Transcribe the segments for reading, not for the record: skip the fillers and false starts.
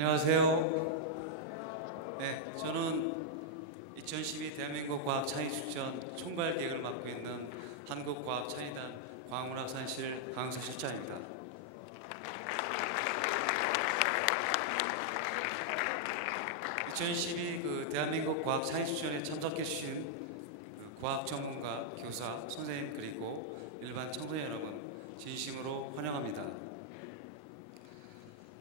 안녕하세요. 네, 저는 2012 대한민국 과학창의축전 총괄 기획을 맡고 있는 한국과학창의단 과학문학산실 강은서 실장입니다. 2012 대한민국 과학창의축전에 참석해 주신 과학 전문가, 교사, 선생님 그리고 일반 청소년 여러분 진심으로 환영합니다.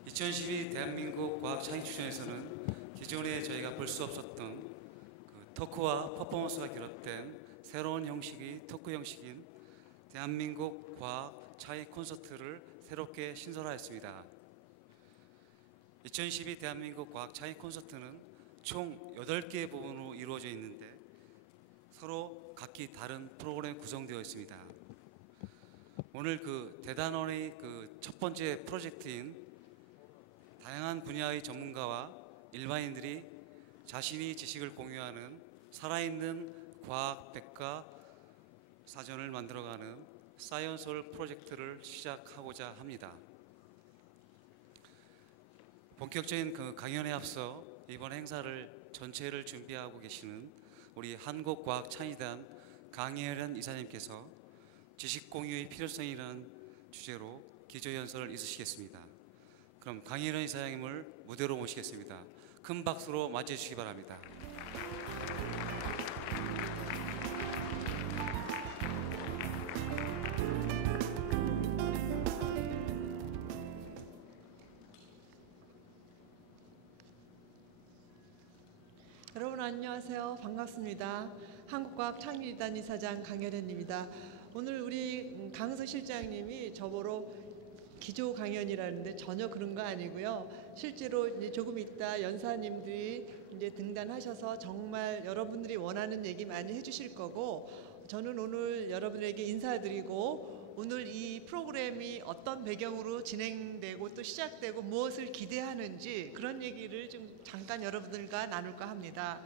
2012 대한민국 과학창의축전에서는 기존에 저희가 볼 수 없었던 토크와 퍼포먼스가 결합된 새로운 형식의 토크 형식인 대한민국 과학창의 콘서트를 새롭게 신설하였습니다. 2012 대한민국 과학창의 콘서트는 총 8개의 부분으로 이루어져 있는데 서로 각기 다른 프로그램이 구성되어 있습니다. 오늘 대단원의 첫 번째 프로젝트인 다양한 분야의 전문가와 일반인들이 자신의 지식을 공유하는 살아있는 과학 백과 사전을 만들어가는 사이언스홀 프로젝트를 시작하고자 합니다. 본격적인 강연에 앞서 이번 행사를 전체를 준비하고 계시는 우리 한국과학창의단 강예련 이사님께서 지식 공유의 필요성이라는 주제로 기조연설을 있으시겠습니다. 그럼 강예련 이사님을 무대로 모시겠습니다. 큰 박수로 맞이해 주시기 바랍니다. 여러분 안녕하세요. 반갑습니다. 한국과학창의단 이사장 강예련입니다. 오늘 우리 강은서 실장님이 저보러 기조 강연이라는데 전혀 그런 거 아니고요. 실제로 이제 조금 있다 연사님들이 이제 등단하셔서 정말 여러분들이 원하는 얘기 많이 해주실 거고, 저는 오늘 여러분에게 인사드리고 오늘 이 프로그램이 어떤 배경으로 진행되고 또 시작되고 무엇을 기대하는지 그런 얘기를 좀 잠깐 여러분들과 나눌까 합니다.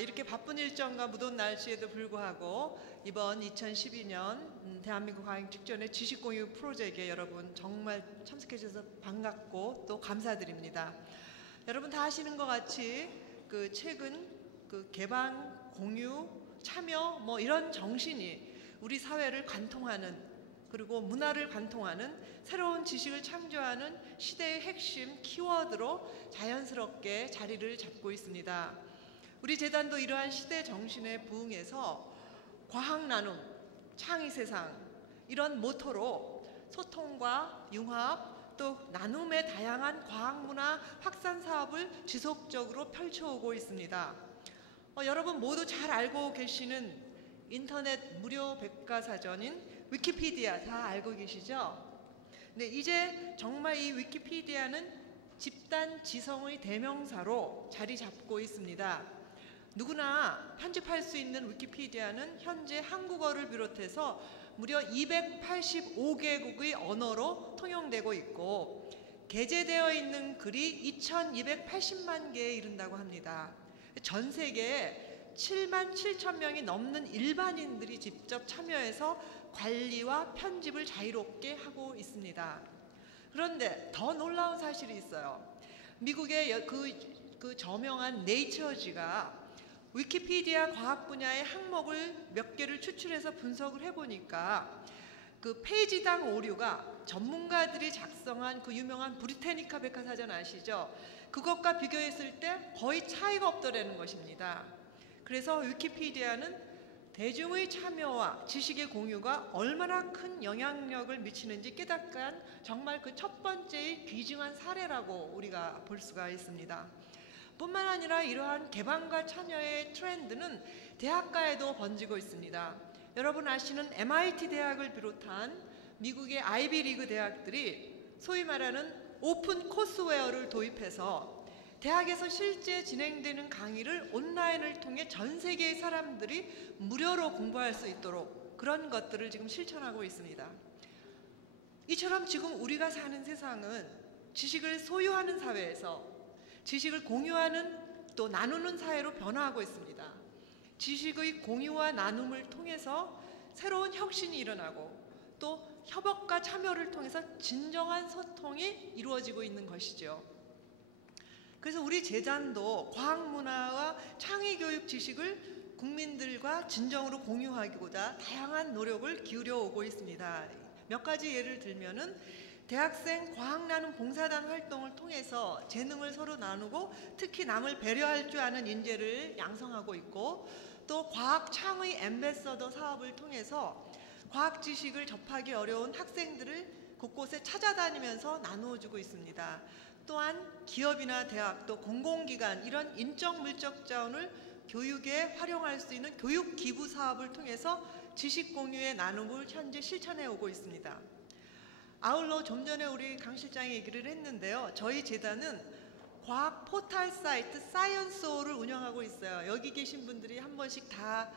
이렇게 바쁜 일정과 무더운 날씨에도 불구하고 이번 2012년 대한민국 과학축전의 지식공유 프로젝트에 여러분 정말 참석해 주셔서 반갑고 또 감사드립니다. 여러분 다 아시는 것 같이 최근 개방, 공유, 참여 뭐 이런 정신이 우리 사회를 관통하는, 그리고 문화를 관통하는 새로운 지식을 창조하는 시대의 핵심 키워드로 자연스럽게 자리를 잡고 있습니다. 우리 재단도 이러한 시대 정신에 부응해서 과학 나눔, 창의 세상 이런 모토로 소통과 융합 또 나눔의 다양한 과학문화 확산 사업을 지속적으로 펼쳐오고 있습니다. 여러분 모두 잘 알고 계시는 인터넷 무료 백과사전인 위키피디아 다 알고 계시죠? 네, 이제 정말 이 위키피디아는 집단 지성의 대명사로 자리 잡고 있습니다. 누구나 편집할 수 있는 위키피디아는 현재 한국어를 비롯해서 무려 285개국의 언어로 통용되고 있고 게재되어 있는 글이 2280만 개에 이른다고 합니다. 전 세계에 7만 7천 명이 넘는 일반인들이 직접 참여해서 관리와 편집을 자유롭게 하고 있습니다. 그런데 더 놀라운 사실이 있어요. 미국의 그 저명한 네이처지가 위키피디아 과학 분야의 항목을 몇 개를 추출해서 분석을 해보니까 페이지당 오류가 전문가들이 작성한 유명한 브리테니카 백과사전 아시죠? 그것과 비교했을 때 거의 차이가 없더라는 것입니다. 그래서 위키피디아는 대중의 참여와 지식의 공유가 얼마나 큰 영향력을 미치는지 깨닫게 정말 첫 번째의 귀중한 사례라고 우리가 볼 수가 있습니다. 뿐만 아니라 이러한 개방과 참여의 트렌드는 대학가에도 번지고 있습니다. 여러분 아시는 MIT 대학을 비롯한 미국의 아이비리그 대학들이 소위 말하는 오픈 코스웨어를 도입해서 대학에서 실제 진행되는 강의를 온라인을 통해 전 세계의 사람들이 무료로 공부할 수 있도록 그런 것들을 지금 실천하고 있습니다. 이처럼 지금 우리가 사는 세상은 지식을 소유하는 사회에서 지식을 공유하는 또 나누는 사회로 변화하고 있습니다. 지식의 공유와 나눔을 통해서 새로운 혁신이 일어나고 또 협업과 참여를 통해서 진정한 소통이 이루어지고 있는 것이죠. 그래서 우리 재단도 과학문화와 창의교육 지식을 국민들과 진정으로 공유하고자 다양한 노력을 기울여 오고 있습니다. 몇 가지 예를 들면은 대학생 과학나눔 봉사단 활동을 통해서 재능을 서로 나누고 특히 남을 배려할 줄 아는 인재를 양성하고 있고, 또 과학 창의 앰베서더 사업을 통해서 과학 지식을 접하기 어려운 학생들을 곳곳에 찾아다니면서 나누어주고 있습니다. 또한 기업이나 대학 또 공공기관 이런 인적 물적 자원을 교육에 활용할 수 있는 교육 기부 사업을 통해서 지식 공유의 나눔을 현재 실천해 오고 있습니다. 아울러 좀 전에 우리 강 실장이 얘기를 했는데요. 저희 재단은 과학 포털 사이트 사이언스호를 운영하고 있어요. 여기 계신 분들이 한 번씩 다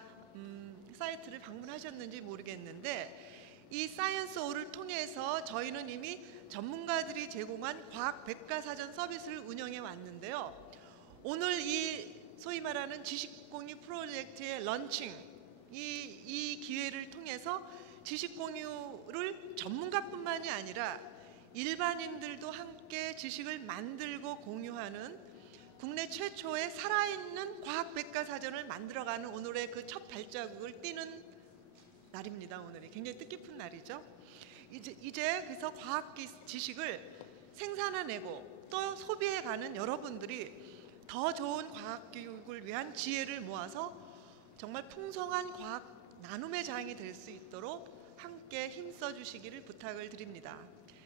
사이트를 방문하셨는지 모르겠는데, 이 사이언스호를 통해서 저희는 이미 전문가들이 제공한 과학 백과사전 서비스를 운영해 왔는데요. 오늘 이 소위 말하는 지식공유 프로젝트의 런칭, 이 기회를 통해서 지식공유를 전문가뿐만이 아니라 일반인들도 함께 지식을 만들고 공유하는 국내 최초의 살아있는 과학 백과사전을 만들어가는 오늘의 그 첫 발자국을 띄는 날입니다. 오늘이 굉장히 뜻깊은 날이죠. 이제 그래서 과학 지식을 생산해내고 또 소비해가는 여러분들이 더 좋은 과학 교육을 위한 지혜를 모아서 정말 풍성한 과학 나눔의 장이 될 수 있도록 함께 힘써 주시기를 부탁을 드립니다.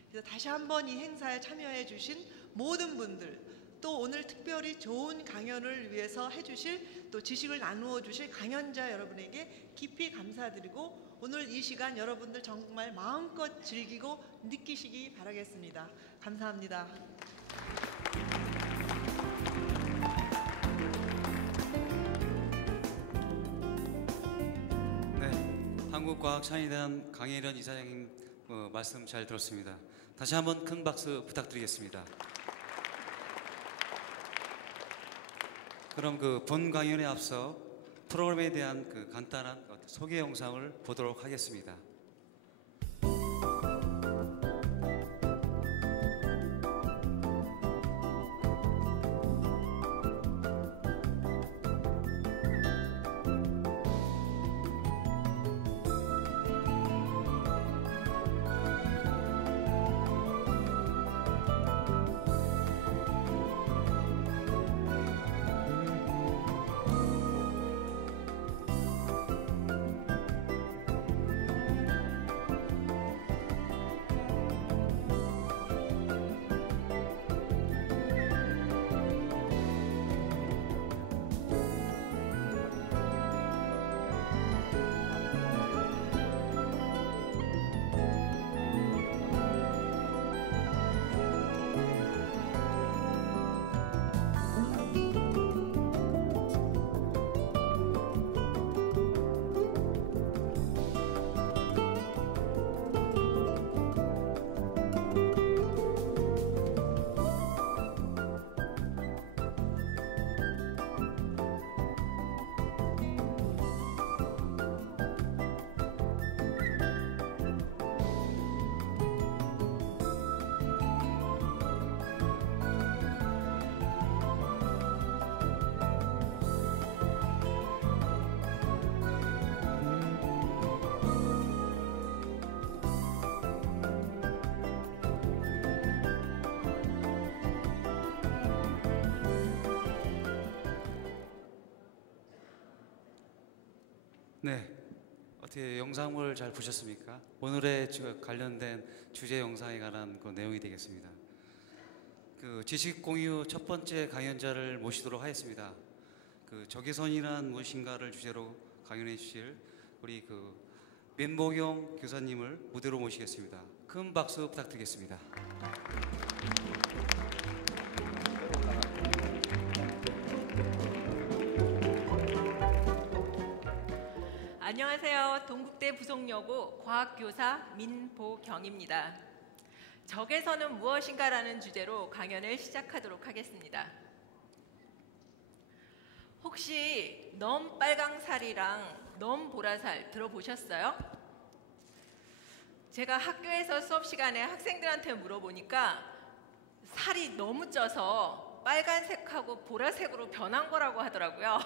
그래서 다시 한번 이 행사에 참여해 주신 모든 분들, 또 오늘 특별히 좋은 강연을 위해서 해주실 또 지식을 나누어 주실 강연자 여러분에게 깊이 감사드리고, 오늘 이 시간 여러분들 정말 마음껏 즐기고 느끼시기 바라겠습니다. 감사합니다. 한국과학창의단 강혜련 이사장님 말씀 잘 들었습니다. 다시 한번 큰 박수 부탁드리겠습니다. 그럼 그 본 강연에 앞서 프로그램에 대한 그 간단한 소개 영상을 보도록 하겠습니다. 네, 어떻게 영상을 잘 보셨습니까? 오늘의 관련된 주제 영상에 관한 그 내용이 되겠습니다. 그 지식 공유 첫 번째 강연자를 모시도록 하겠습니다. 그 적외선이란 무엇인가를 주제로 강연해 주실 우리 그 민보경 교사님을 무대로 모시겠습니다. 큰 박수 부탁드리겠습니다. 안녕하세요. 동국대 부속여고 과학교사 민보경입니다. 적외선은 무엇인가라는 주제로 강연을 시작하도록 하겠습니다. 혹시 넘빨강살이랑 넘보라살 들어보셨어요? 제가 학교에서 수업 시간에 학생들한테 물어보니까 살이 너무 쪄서 빨간색하고 보라색으로 변한 거라고 하더라고요.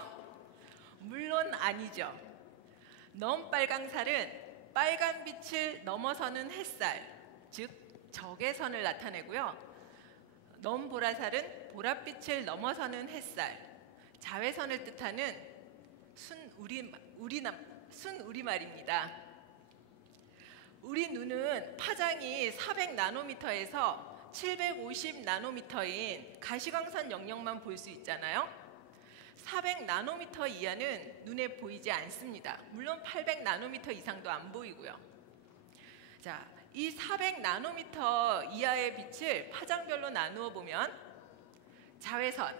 물론 아니죠. 넘빨강살은 빨간 빛을 넘어서는 햇살, 즉 적외선을 나타내고요. 넘보라살은 보랏빛을 넘어서는 햇살, 자외선을 뜻하는 순우리말입니다. 우리 눈은 파장이 400나노미터에서 750나노미터인 가시광선 영역만 볼 수 있잖아요. 400나노미터 이하는 눈에 보이지 않습니다. 물론 800나노미터 이상도 안 보이고요. 자, 이 400나노미터 이하의 빛을 파장별로 나누어 보면 자외선,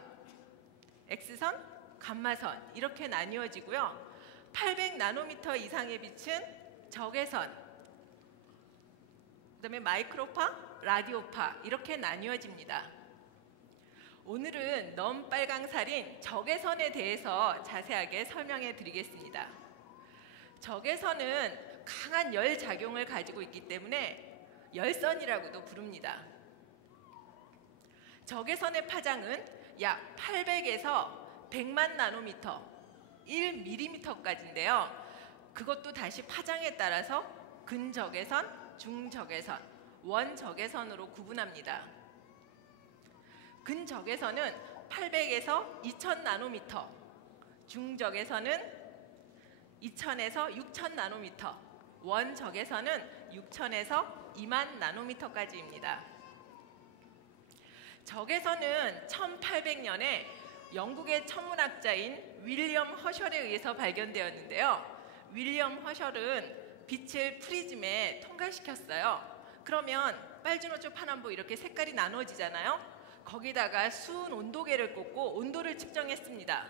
X선, 감마선 이렇게 나뉘어지고요. 800나노미터 이상의 빛은 적외선, 그다음에 마이크로파, 라디오파 이렇게 나뉘어집니다. 오늘은 넘빨강살인 적외선에 대해서 자세하게 설명해 드리겠습니다. 적외선은 강한 열 작용을 가지고 있기 때문에 열선이라고도 부릅니다. 적외선의 파장은 약 800에서 100만 나노미터, 1mm까지인데요. 그것도 다시 파장에 따라서 근적외선, 중적외선, 원적외선으로 구분합니다. 근적외선은 800에서 2000 나노미터, 중적외선은 2000에서 6000 나노미터, 원적외선은 6000에서 2만 나노미터까지입니다. 적외선은 1800년에 영국의 천문학자인 윌리엄 허셜에 의해서 발견되었는데요. 윌리엄 허셜은 빛을 프리즘에 통과시켰어요. 그러면 빨주노초 파남보 이렇게 색깔이 나눠지잖아요. 거기다가 수은 온도계를 꽂고 온도를 측정했습니다.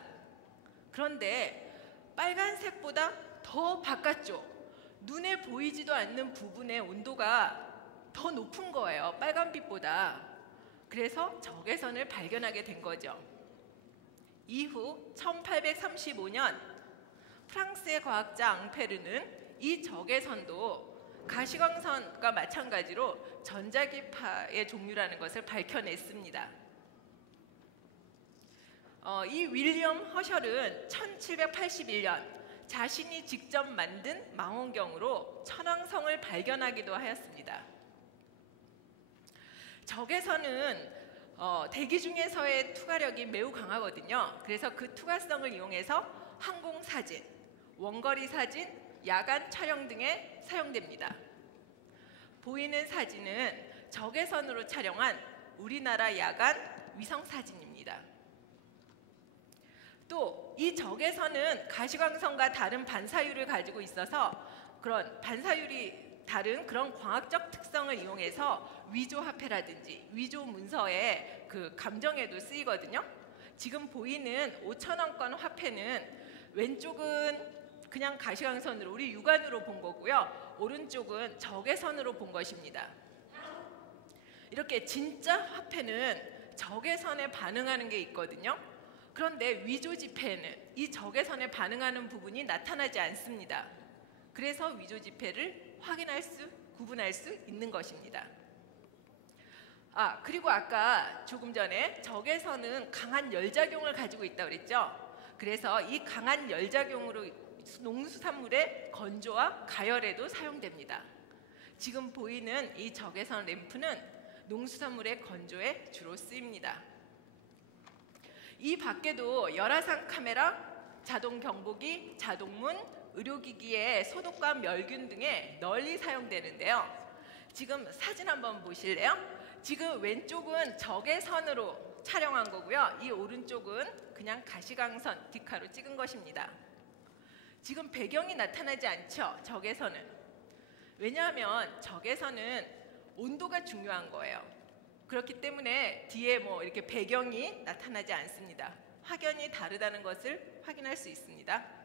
그런데 빨간색보다 더 바깥쪽, 눈에 보이지도 않는 부분의 온도가 더 높은 거예요. 빨간빛보다. 그래서 적외선을 발견하게 된 거죠. 이후 1835년 프랑스의 과학자 앙페르는 이 적외선도 가시광선과 마찬가지로 전자기파의 종류라는 것을 밝혀냈습니다. 이 윌리엄 허셜은 1781년 자신이 직접 만든 망원경으로 천왕성을 발견하기도 하였습니다. 적외선은 대기 중에서의 투과력이 매우 강하거든요. 그래서 그 투과성을 이용해서 항공사진, 원거리 사진, 야간 촬영 등에 사용됩니다. 보이는 사진은 적외선으로 촬영한 우리나라 야간 위성사진입니다. 또 이 적외선은 가시광선과 다른 반사율을 가지고 있어서 그런 반사율이 다른 그런 광학적 특성을 이용해서 위조화폐라든지 위조문서의 그 감정에도 쓰이거든요. 지금 보이는 5,000원권 화폐는 왼쪽은 그냥 가시광선으로 우리 육안으로 본 거고요. 오른쪽은 적외선으로 본 것입니다. 이렇게 진짜 화폐는 적외선에 반응하는 게 있거든요. 그런데 위조 지폐는 이 적외선에 반응하는 부분이 나타나지 않습니다. 그래서 위조 지폐를 구분할 수 있는 것입니다. 그리고 아까 조금 전에 적외선은 강한 열작용을 가지고 있다고 그랬죠. 그래서 이 강한 열작용으로 농수산물의 건조와 가열에도 사용됩니다. 지금 보이는 이 적외선 램프는 농수산물의 건조에 주로 쓰입니다. 이 밖에도 열화상 카메라, 자동 경보기, 자동문, 의료기기의 소독과 멸균 등에 널리 사용되는데요. 지금 사진 한번 보실래요? 지금 왼쪽은 적외선으로 촬영한 거고요. 이 오른쪽은 그냥 가시광선 디카로 찍은 것입니다. 지금 배경이 나타나지 않죠? 적외선은. 왜냐하면 적외선은 온도가 중요한 거예요. 그렇기 때문에 뒤에 뭐 이렇게 배경이 나타나지 않습니다. 확연히 다르다는 것을 확인할 수 있습니다.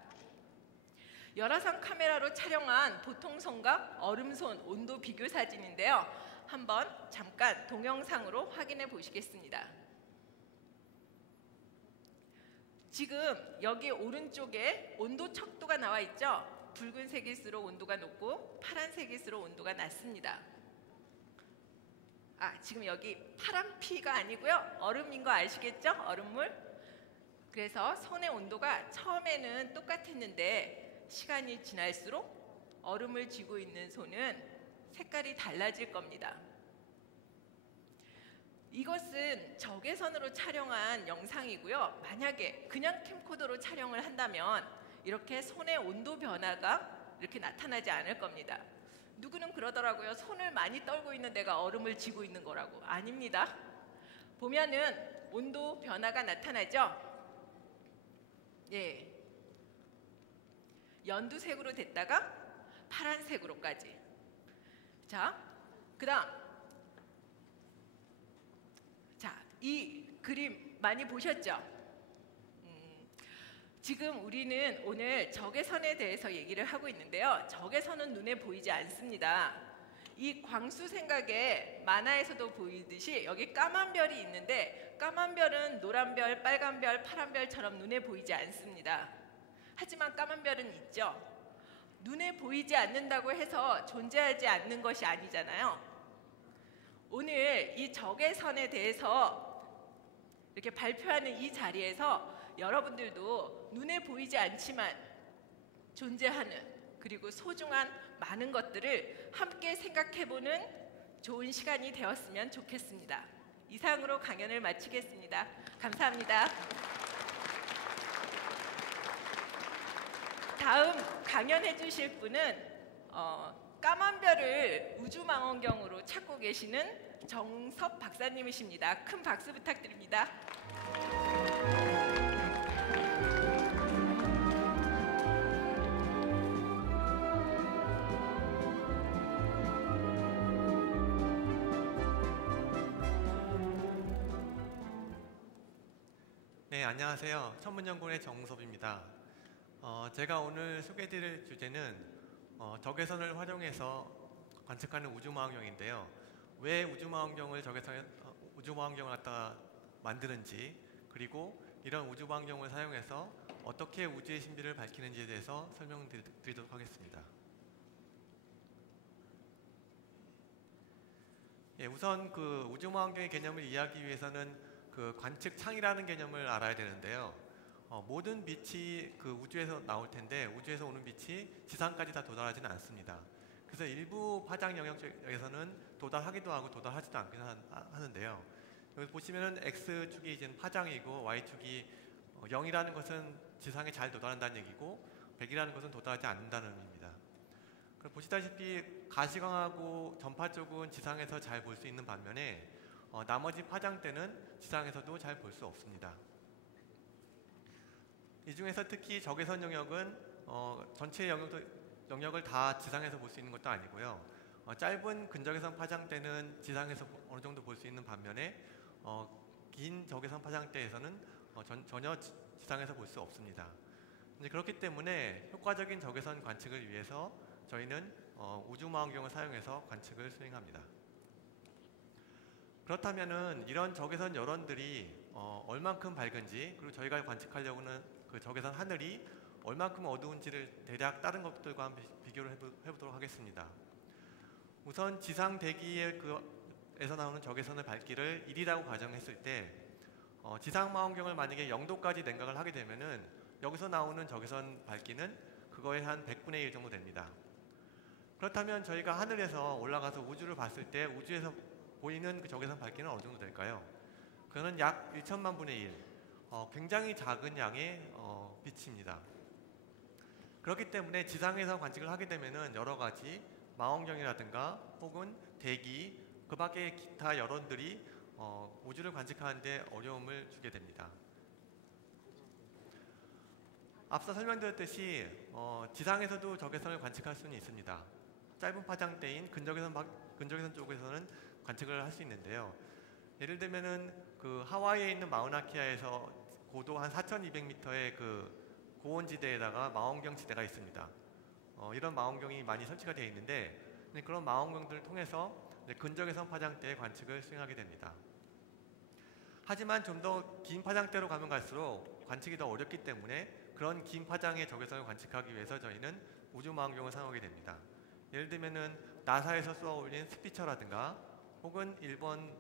열화상 카메라로 촬영한 보통선과 얼음손 온도 비교 사진인데요. 한번 잠깐 동영상으로 확인해 보시겠습니다. 지금 여기 오른쪽에 온도 척도가 나와 있죠. 붉은색일수록 온도가 높고 파란색일수록 온도가 낮습니다. 지금 여기 파란 피가 아니고요. 얼음인 거 아시겠죠? 얼음물. 그래서 손의 온도가 처음에는 똑같았는데 시간이 지날수록 얼음을 쥐고 있는 손은 색깔이 달라질 겁니다. 이것은 적외선으로 촬영한 영상이고요. 만약에 그냥 캠코더로 촬영을 한다면 이렇게 손의 온도 변화가 이렇게 나타나지 않을 겁니다. 누구는 그러더라고요. 손을 많이 떨고 있는 내가 얼음을 쥐고 있는 거라고. 아닙니다. 보면은 온도 변화가 나타나죠. 예, 연두색으로 됐다가 파란색으로까지. 자, 그다음, 이 그림 많이 보셨죠? 지금 우리는 오늘 적외선에 대해서 얘기를 하고 있는데요. 적외선은 눈에 보이지 않습니다. 이 광수 생각에 만화에서도 보이듯이 여기 까만 별이 있는데 까만 별은 노란 별, 빨간 별, 파란 별처럼 눈에 보이지 않습니다. 하지만 까만 별은 있죠. 눈에 보이지 않는다고 해서 존재하지 않는 것이 아니잖아요. 오늘 이 적외선에 대해서 이렇게 발표하는 이 자리에서 여러분들도 눈에 보이지 않지만 존재하는 그리고 소중한 많은 것들을 함께 생각해보는 좋은 시간이 되었으면 좋겠습니다. 이상으로 강연을 마치겠습니다. 감사합니다. 다음 강연해 주실 분은 까만 별을 우주망원경으로 찾고 계시는 정섭 박사님이십니다. 큰 박수 부탁드립니다. 네, 안녕하세요. 천문연구원의 정섭입니다. 제가 오늘 소개해드릴 주제는 적외선을 활용해서 관측하는 우주망원경인데요. 왜 우주망원경을 우주망원경을 갖다가 만드는지, 그리고 이런 우주망원경을 사용해서 어떻게 우주의 신비를 밝히는지에 대해서 설명드리도록 하겠습니다. 예, 우선 그 우주망원경의 개념을 이해하기 위해서는 그 관측창이라는 개념을 알아야 되는데요. 모든 빛이 그 우주에서 나올 텐데 우주에서 오는 빛이 지상까지 다 도달하지는 않습니다. 그래서 일부 파장 영역에서는 도달하기도 하고 도달하지도 않긴 하는데요. 여기 보시면은 X축이 이제 파장이고 Y축이 0이라는 것은 지상에 잘 도달한다는 얘기고 100이라는 것은 도달하지 않는다는 의미입니다. 보시다시피 가시광하고 전파 쪽은 지상에서 잘 볼 수 있는 반면에 나머지 파장대는 지상에서도 잘 볼 수 없습니다. 이 중에서 특히 적외선 영역은 전체 영역을 다 지상에서 볼 수 있는 것도 아니고요. 짧은 근적외선 파장대는 지상에서 어느 정도 볼 수 있는 반면에 긴 적외선 파장대에서는 전혀 지상에서 볼 수 없습니다. 이제 그렇기 때문에 효과적인 적외선 관측을 위해서 저희는 우주망원경을 사용해서 관측을 수행합니다. 그렇다면은 이런 적외선 여론들이 얼만큼 밝은지, 그리고 저희가 관측하려고 하는 그 적외선 하늘이 얼만큼 어두운지를 대략 다른 것들과 한번 비교를 해보도록 하겠습니다. 우선 지상 대기에서 나오는 적외선의 밝기를 1이라고 가정했을 때 지상 망원경을 만약에 0도까지 냉각을 하게 되면은 여기서 나오는 적외선 밝기는 그거의 한 100분의 1 정도 됩니다. 그렇다면 저희가 하늘에서 올라가서 우주를 봤을 때 우주에서 보이는 그 적외선 밝기는 어느 정도 될까요? 그거는 약 1천만 분의 1, 굉장히 작은 양의 빛입니다. 그렇기 때문에 지상에서 관측을 하게 되면은 여러 가지 망원경이라든가 혹은 대기, 그 밖의 기타 여론들이 우주를 관측하는데 어려움을 주게 됩니다. 앞서 설명드렸듯이 지상에서도 적외선을 관측할 수는 있습니다. 짧은 파장대인 근적외선 쪽에서는 관측을 할 수 있는데요. 예를 들면은 그 하와이에 있는 마우나키아에서 고도 한 4,200m의 그 고온지대에다가 망원경 지대가 있습니다. 이런 망원경이 많이 설치가 되어 있는데 그런 망원경들을 통해서 근적외선 파장대의 관측을 수행하게 됩니다. 하지만 좀 더 긴 파장대로 가면 갈수록 관측이 더 어렵기 때문에 그런 긴 파장의 적외선을 관측하기 위해서 저희는 우주망원경을 사용하게 됩니다. 예를 들면은 나사에서 쏘아 올린 스피처라든가 혹은 일본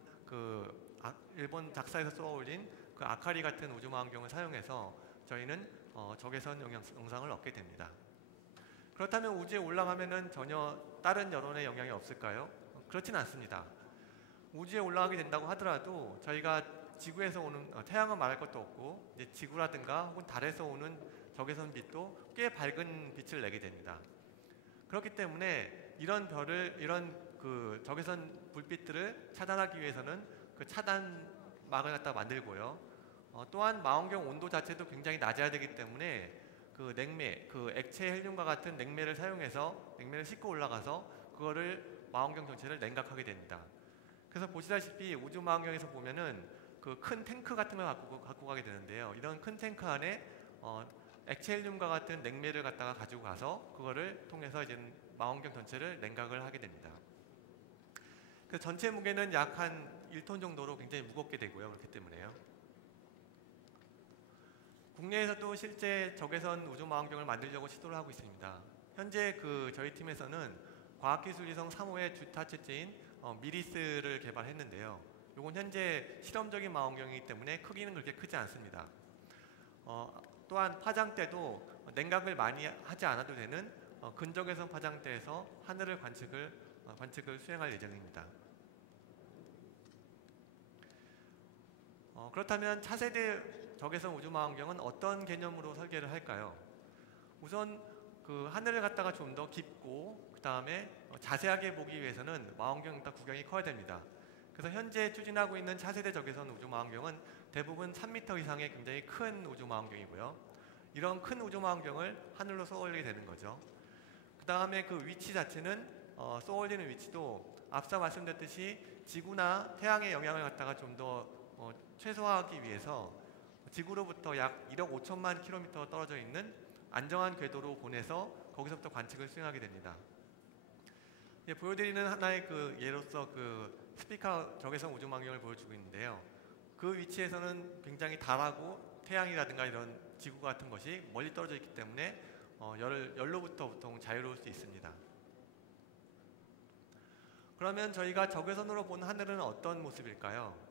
작사에서 쏘아올린 그 아카리 같은 우주망원경을 사용해서 저희는 적외선 영상을 얻게 됩니다. 그렇다면 우주에 올라가면은 전혀 다른 여론의 영향이 없을까요? 그렇진 않습니다. 우주에 올라가게 된다고 하더라도 저희가 지구에서 오는 태양은 말할 것도 없고 이제 지구라든가 혹은 달에서 오는 적외선 빛도 꽤 밝은 빛을 내게 됩니다. 그렇기 때문에 이런 그 적외선 불빛들을 차단하기 위해서는 그 차단막을 갖다 만들고요. 또한 망원경 온도 자체도 굉장히 낮아야 되기 때문에 그 냉매, 그 액체 헬륨과 같은 냉매를 사용해서 냉매를 싣고 올라가서 그거를 망원경 전체를 냉각하게 됩니다. 그래서 보시다시피 우주 망원경에서 보면은 그 큰 탱크 같은 걸 갖고 가게 되는데요. 이런 큰 탱크 안에 액체 헬륨과 같은 냉매를 갖다가 가지고 가서 그거를 통해서 이제 망원경 전체를 냉각을 하게 됩니다. 그 전체 무게는 약 한 1톤 정도로 굉장히 무겁게 되고요. 그렇기 때문에요. 국내에서도 실제 적외선 우주 망원경을 만들려고 시도를 하고 있습니다. 현재 저희 팀에서는 과학기술위성 3호의 주타 채째인 미리스를 개발했는데요. 이건 현재 실험적인 망원경이기 때문에 크기는 그렇게 크지 않습니다. 또한 파장대도 냉각을 많이 하지 않아도 되는 근적외선 파장대에서 하늘을 관측을 수행할 예정입니다. 그렇다면 차세대 적외선 우주망원경은 어떤 개념으로 설계를 할까요? 우선 그 하늘을 갖다가 좀 더 깊고 그 다음에 자세하게 보기 위해서는 망원경 구경이 커야 됩니다. 그래서 현재 추진하고 있는 차세대 적외선 우주망원경은 대부분 3m 이상의 굉장히 큰 우주망원경이고요. 이런 큰 우주망원경을 하늘로 쏘아올리게 되는 거죠. 그 다음에 그 위치 자체는 쏘아올리는 위치도 앞서 말씀드렸듯이 지구나 태양의 영향을 갖다가 좀 더 최소화하기 위해서 지구로부터 약 1억 5천만 킬로미터 떨어져 있는 안정한 궤도로 보내서 거기서부터 관측을 수행하게 됩니다. 보여드리는 하나의 예로서 스피카 적외선 우주망원경을 보여주고 있는데요. 그 위치에서는 굉장히 달하고 태양이라든가 이런 지구 같은 것이 멀리 떨어져 있기 때문에 열로부터 보통 자유로울 수 있습니다. 그러면 저희가 적외선으로 본 하늘은 어떤 모습일까요?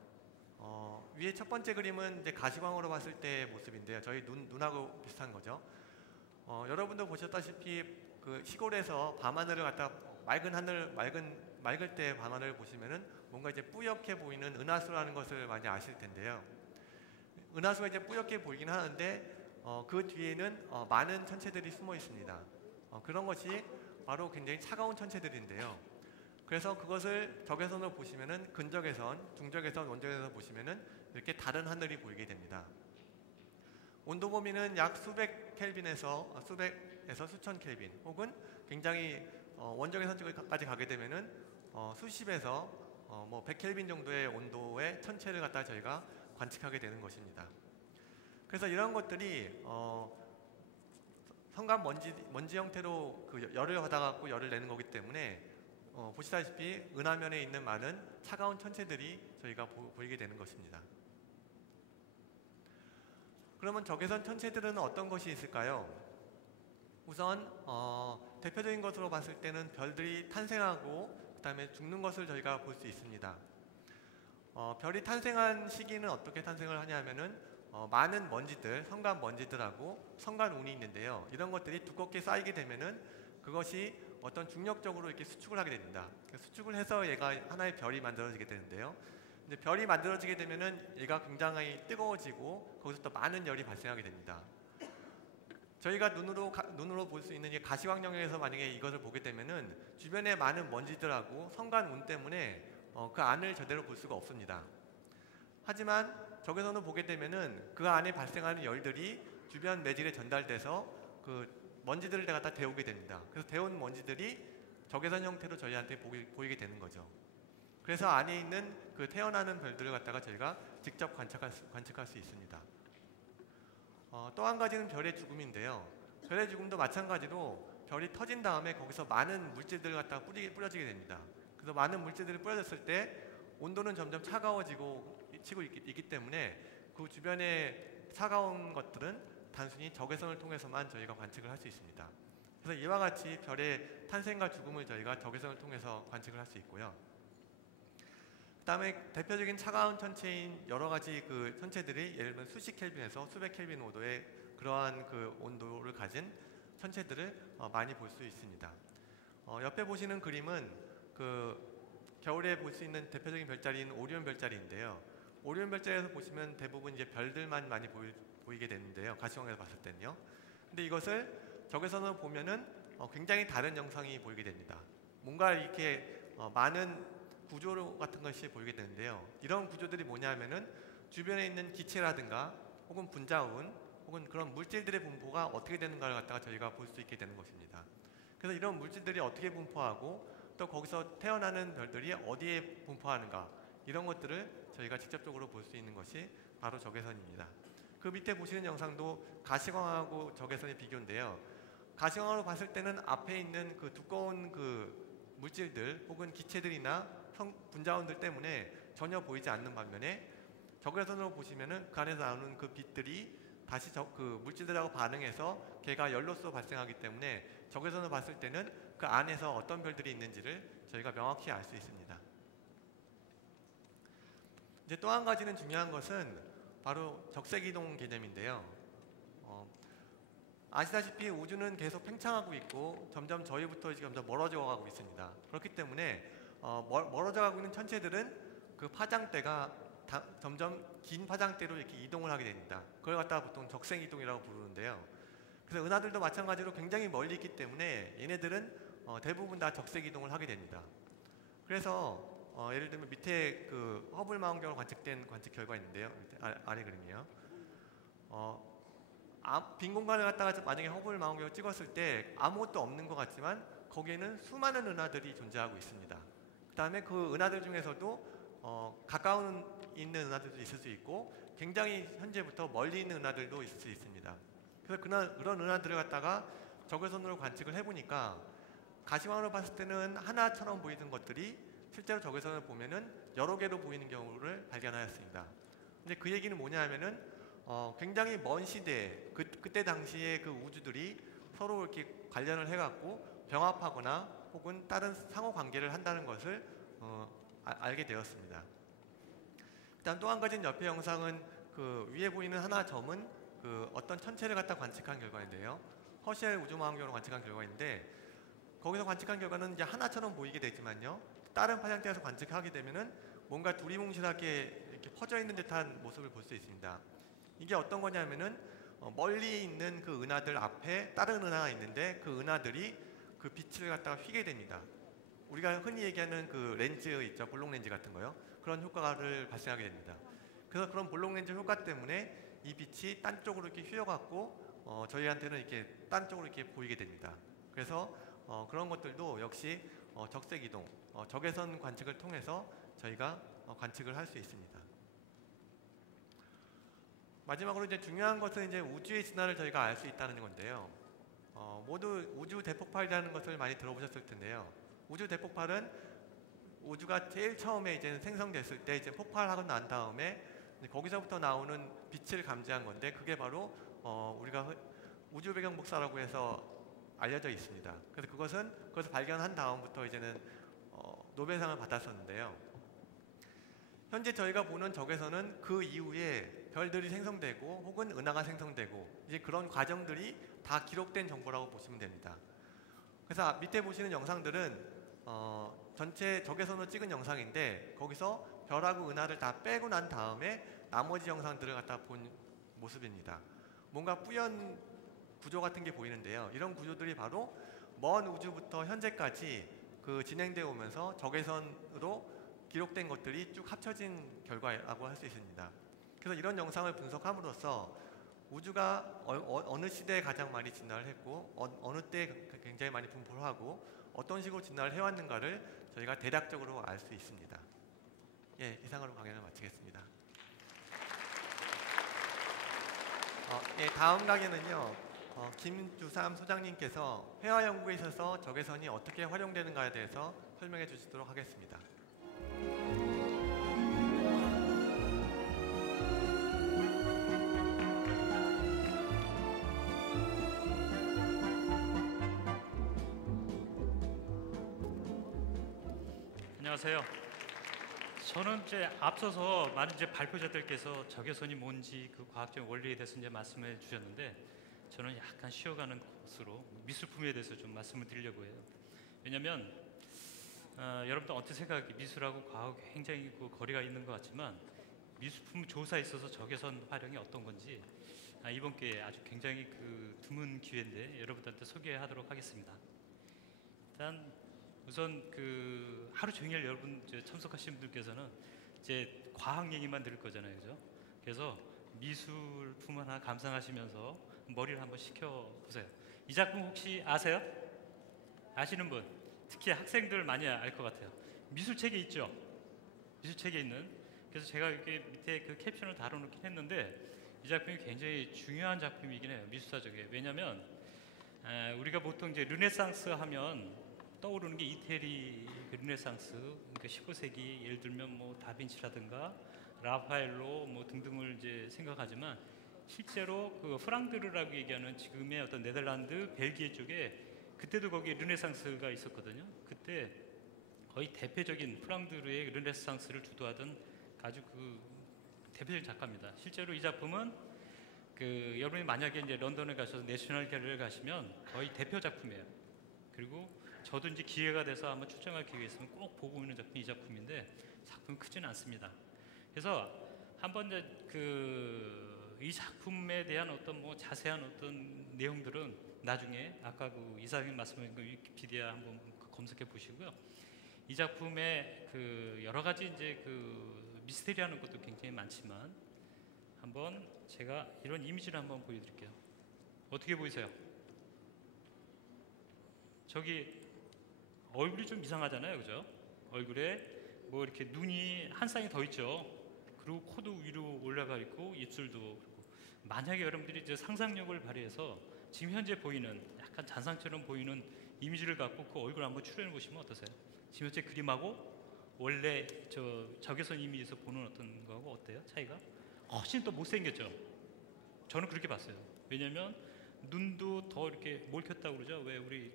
위에 첫 번째 그림은 이제 가시광으로 봤을 때의 모습인데요. 저희 눈하고 비슷한 거죠. 여러분도 보셨다시피 그 시골에서 밤하늘을 갖다 맑을 때 밤하늘을 보시면은 뭔가 이제 뿌옇게 보이는 은하수라는 것을 많이 아실 텐데요. 은하수가 이제 뿌옇게 보이긴 하는데 그 뒤에는 많은 천체들이 숨어 있습니다. 그런 것이 바로 굉장히 차가운 천체들인데요. 그래서 그것을 적외선으로 보시면은 근적외선, 중적외선, 원적외선 보시면은 이렇게 다른 하늘이 보이게 됩니다. 온도 범위는 약 수천에서 수천 켈빈, 혹은 굉장히 원적외선 쪽까지 가게 되면은 수십에서 100켈빈 정도의 온도의 천체를 갖다 저희가 관측하게 되는 것입니다. 그래서 이런 것들이 성간 먼지 형태로 열을 받아갖고 열을 내는 거기 때문에 보시다시피 은하면에 있는 많은 차가운 천체들이 저희가 보이게 되는 것입니다. 그러면 적외선 천체들은 어떤 것이 있을까요? 우선 대표적인 것으로 봤을 때는 별들이 탄생하고 그 다음에 죽는 것을 저희가 볼 수 있습니다. 별이 탄생한 시기는 어떻게 탄생을 하냐면은 많은 먼지들, 성간 먼지들하고 성간운이 있는데요. 이런 것들이 두껍게 쌓이게 되면은 그것이 어떤 중력적으로 이렇게 수축을 하게 됩니다. 수축을 해서 얘가 하나의 별이 만들어지게 되는데요. 이제 별이 만들어지게 되면은 얘가 굉장히 뜨거워지고 거기서 또 많은 열이 발생하게 됩니다. 저희가 눈으로 볼 수 있는 이 가시광 영역에서 만약에 이것을 보게 되면은 주변에 많은 먼지들하고 성간운 때문에 그 안을 제대로 볼 수가 없습니다. 하지만 적외선으로 보게 되면은 그 안에 발생하는 열들이 주변 매질에 전달돼서 그 먼지들을 갖다 데우게 됩니다. 그래서 데운 먼지들이 적외선 형태로 저희한테 보이게 되는 거죠. 그래서 안에 있는 그 태어나는 별들을 갖다가 저희가 직접 관측할 수 있습니다. 또 한 가지는 별의 죽음인데요. 별의 죽음도 마찬가지로 별이 터진 다음에 거기서 많은 물질들을 갖다가 뿌려지게 됩니다. 그래서 많은 물질들이 뿌려졌을 때 온도는 점점 차가워지고 있기 때문에 그 주변의 차가운 것들은 단순히 적외선을 통해서만 저희가 관측을 할 수 있습니다. 그래서 이와 같이 별의 탄생과 죽음을 저희가 적외선을 통해서 관측을 할 수 있고요. 그다음에 대표적인 차가운 천체인 여러 가지 그 천체들이 예를 들면 수십 켈빈에서 수백 켈빈 온도의 그러한 그 온도를 가진 천체들을 많이 볼 수 있습니다. 옆에 보시는 그림은 그 겨울에 볼 수 있는 대표적인 별자리인 오리온 별자리인데요. 오리온 별자리에서 보시면 대부분 이제 별들만 많이 보이게 되는데요. 가시광에서 봤을 때는요. 근데 이것을 적외선으로 보면은 굉장히 다른 영상이 보이게 됩니다. 뭔가 이렇게 많은 구조 같은 것이 보이게 되는데요. 이런 구조들이 뭐냐면은 주변에 있는 기체라든가 혹은 분자운 혹은 그런 물질들의 분포가 어떻게 되는가를 갖다가 저희가 볼 수 있게 되는 것입니다. 그래서 이런 물질들이 어떻게 분포하고 또 거기서 태어나는 별들이 어디에 분포하는가 이런 것들을 저희가 직접적으로 볼 수 있는 것이 바로 적외선입니다. 그 밑에 보시는 영상도 가시광하고 적외선의 비교인데요. 가시광으로 봤을 때는 앞에 있는 그 두꺼운 그 물질들 혹은 기체들이나 분자원들 때문에 전혀 보이지 않는 반면에 적외선으로 보시면은 그 안에서 나오는 그 빛들이 다시 그 물질들하고 반응해서 걔가 열로서 발생하기 때문에 적외선으로 봤을 때는 그 안에서 어떤 별들이 있는지를 저희가 명확히 알 수 있습니다. 이제 또 한 가지는 중요한 것은 바로 적색이동 개념인데요. 아시다시피 우주는 계속 팽창하고 있고 점점 저희부터 점점 멀어져 가고 있습니다. 그렇기 때문에 멀어져 가고 있는 천체들은 그 파장대가 점점 긴 파장대로 이렇게 이동을 하게 됩니다. 그걸 갖다가 보통 적색이동이라고 부르는데요. 그래서 은하들도 마찬가지로 굉장히 멀리 있기 때문에 얘네들은 대부분 다 적색이동을 하게 됩니다. 그래서 예를 들면 밑에 그 허블 망원경으로 관측된 관측 결과 있는데요. 밑에 아래 그림이에요. 빈 공간을 갖다가 만약에 허블 망원경을 찍었을 때 아무것도 없는 것 같지만 거기에는 수많은 은하들이 존재하고 있습니다. 그 다음에 그 은하들 중에서도 가까운 있는 은하들도 있을 수 있고 굉장히 현재부터 멀리 있는 은하들도 있을 수 있습니다. 그래서 그런 은하들을 갖다가 적외선으로 관측을 해보니까 가시광으로 봤을 때는 하나처럼 보이던 것들이 실제로 적외선을 보면은 여러 개로 보이는 경우를 발견하였습니다. 근데 그 얘기는 뭐냐 하면은 굉장히 먼 시대에 그때 당시에 그 우주들이 서로 이렇게 관련을 해갖고 병합하거나 혹은 다른 상호 관계를 한다는 것을 알게 되었습니다. 일단 또 한 가지는 옆에 영상은 그 위에 보이는 하나 점은 그 어떤 천체를 갖다 관측한 결과인데요. 허쉘 우주망원경으로 관측한 결과인데 거기서 관측한 결과는 이제 하나처럼 보이게 되지만요. 다른 파장대에서 관측하게 되면은 뭔가 두리뭉실하게 이렇게 퍼져 있는 듯한 모습을 볼 수 있습니다. 이게 어떤 거냐면은 멀리 있는 그 은하들 앞에 다른 은하가 있는데 그 은하들이 그 빛을 갖다가 휘게 됩니다. 우리가 흔히 얘기하는 그 렌즈 있죠, 볼록 렌즈 같은 거요. 그런 효과를 발생하게 됩니다. 그래서 그런 볼록 렌즈 효과 때문에 이 빛이 딴 쪽으로 이렇게 휘어갖고 저희한테는 이렇게 딴 쪽으로 이렇게 보이게 됩니다. 그래서 그런 것들도 역시 적색 이동, 적외선 관측을 통해서 저희가 관측을 할 수 있습니다. 마지막으로 이제 중요한 것은 이제 우주의 진화를 저희가 알 수 있다는 건데요. 모두 우주 대폭발이라는 것을 많이 들어보셨을 텐데요. 우주 대폭발은 우주가 제일 처음에 이제 생성됐을 때 이제 폭발하고 난 다음에 거기서부터 나오는 빛을 감지한 건데 그게 바로 우리가 우주 배경 복사라고 해서 알려져 있습니다. 그래서 그것을 발견한 다음부터 이제는 노벨상을 받았었는데요. 현재 저희가 보는 적외선은 그 이후에 별들이 생성되고 혹은 은하가 생성되고 이제 그런 과정들이 다 기록된 정보라고 보시면 됩니다. 그래서 밑에 보시는 영상들은 전체 적외선으로 찍은 영상인데 거기서 별하고 은하를 다 빼고 난 다음에 나머지 영상들을 갖다 본 모습입니다. 뭔가 뿌연 구조 같은 게 보이는데요. 이런 구조들이 바로 먼 우주부터 현재까지 그 진행되어 오면서 적외선으로 기록된 것들이 쭉 합쳐진 결과라고 할 수 있습니다. 그래서 이런 영상을 분석함으로써 우주가 어느 시대에 가장 많이 진화를 했고 어느 때 굉장히 많이 분포를 하고 어떤 식으로 진화를 해왔는가를 저희가 대략적으로 알 수 있습니다. 예, 이상으로 강연을 마치겠습니다. 다음 강연은요. 김주삼 소장님께서 회화 연구에 있어서 적외선이 어떻게 활용되는가에 대해서 설명해 주시도록 하겠습니다. 안녕하세요. 저는 이제 앞서서 많은 이제 발표자들께서 적외선이 뭔지 그 과학적 원리에 대해서 이제 말씀해 주셨는데 저는 약간 쉬어가는 것으로 미술품에 대해서 좀 말씀을 드리려고 해요. 왜냐하면 여러분들 어떻게 생각하기 미술하고 과학 굉장히 그 거리가 있는 것 같지만 미술품 조사에 있어서 적외선 활용이 어떤 건지 이번 기회에 아주 굉장히 그 드문 기회인데 여러분들한테 소개하도록 하겠습니다. 일단 우선 그 하루 종일 여러분 참석하신 분들께서는 이제 과학 얘기만 들을 거잖아요, 그죠? 그래서 미술품 하나 감상하시면서 머리를 한번 식혀 보세요. 이 작품 혹시 아세요? 아시는 분? 특히 학생들 많이 알 것 같아요. 미술책에 있죠? 미술책에 있는. 그래서 제가 이렇게 밑에 그 캡션을 달아놓긴 했는데 이 작품이 굉장히 중요한 작품이긴 해요. 미술사적에. 왜냐하면 우리가 보통 이제 르네상스 하면 떠오르는 게 이태리 그 르네상스, 그러니까 15세기 예를 들면 뭐 다빈치라든가 라파엘로 뭐 등등을 이제 생각하지만 실제로 그 프랑드르라고 얘기하는 지금의 어떤 네덜란드, 벨기에 쪽에 그때도 거기에 르네상스가 있었거든요. 그때 거의 대표적인 프랑드르의 르네상스를 주도하던 아주 그 대표적인 작가입니다. 실제로 이 작품은 그 여러분이 만약에 이제 런던에 가셔서 내셔널 갤러리에 가시면 거의 대표 작품이에요. 그리고 저도 이제 기회가 돼서 한번 출장할 기회가 있으면 꼭 보고 있는 작품이 이 작품인데 작품이 크지는 않습니다. 그래서 한번 이제 이 작품에 대한 어떤 뭐 자세한 어떤 내용들은 나중에 아까 그 이사장님 말씀하신 그 위키피디아 한번 검색해 보시고요. 이 작품의 그 여러 가지 이제 그 미스테리하는 것도 굉장히 많지만 한번 제가 이런 이미지를 한번 보여드릴게요. 어떻게 보이세요? 저기 얼굴이 좀 이상하잖아요, 그죠? 얼굴에 뭐 이렇게 눈이 한 쌍이 더 있죠. 그리고 코도 위로 올라가 있고 입술도 그렇고. 만약에 여러분들이 이제 상상력을 발휘해서 지금 현재 보이는 약간 잔상처럼 보이는 이미지를 갖고 그 얼굴 한번 출연해 보시면 어떠세요? 지금 현재 그림하고 원래 적외선 이미지에서 보는 어떤 거하고 어때요? 차이가? 훨씬 더 못생겼죠? 저는 그렇게 봤어요. 왜냐면 눈도 더 이렇게 몰켰다고 그러죠? 왜 우리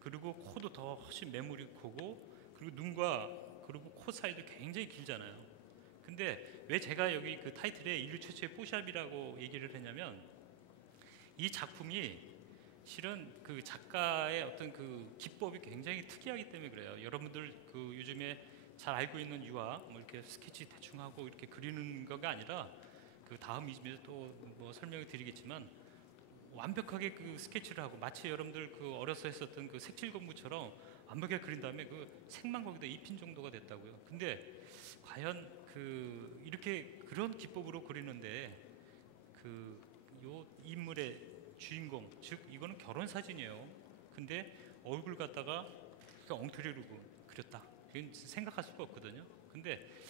그리고 코도 더 훨씬 매물이 크고 그리고 눈과 그리고 코 사이도 굉장히 길잖아요. 근데 왜 제가 여기 그 타이틀에 인류 최초의 뽀샵이라고 얘기를 했냐면 이 작품이 실은 그 작가의 어떤 그 기법이 굉장히 특이하기 때문에 그래요. 여러분들 그 요즘에 잘 알고 있는 유화 뭐 이렇게 스케치 대충 하고 이렇게 그리는 거가 아니라 그 다음 이쯤에서 또 뭐 설명을 드리겠지만 완벽하게 그 스케치를 하고 마치 여러분들 그 어려서 했었던 그 색칠 공부처럼 완벽하게 그린 다음에 그 색만 거기다 입힌 정도가 됐다고요. 근데 과연 그 이렇게 그런 기법으로 그리는데 그 요 인물의 주인공 즉 이거는 결혼 사진이에요. 근데 얼굴 갖다가 엉터리로 그렸다. 이건 생각할 수가 없거든요. 근데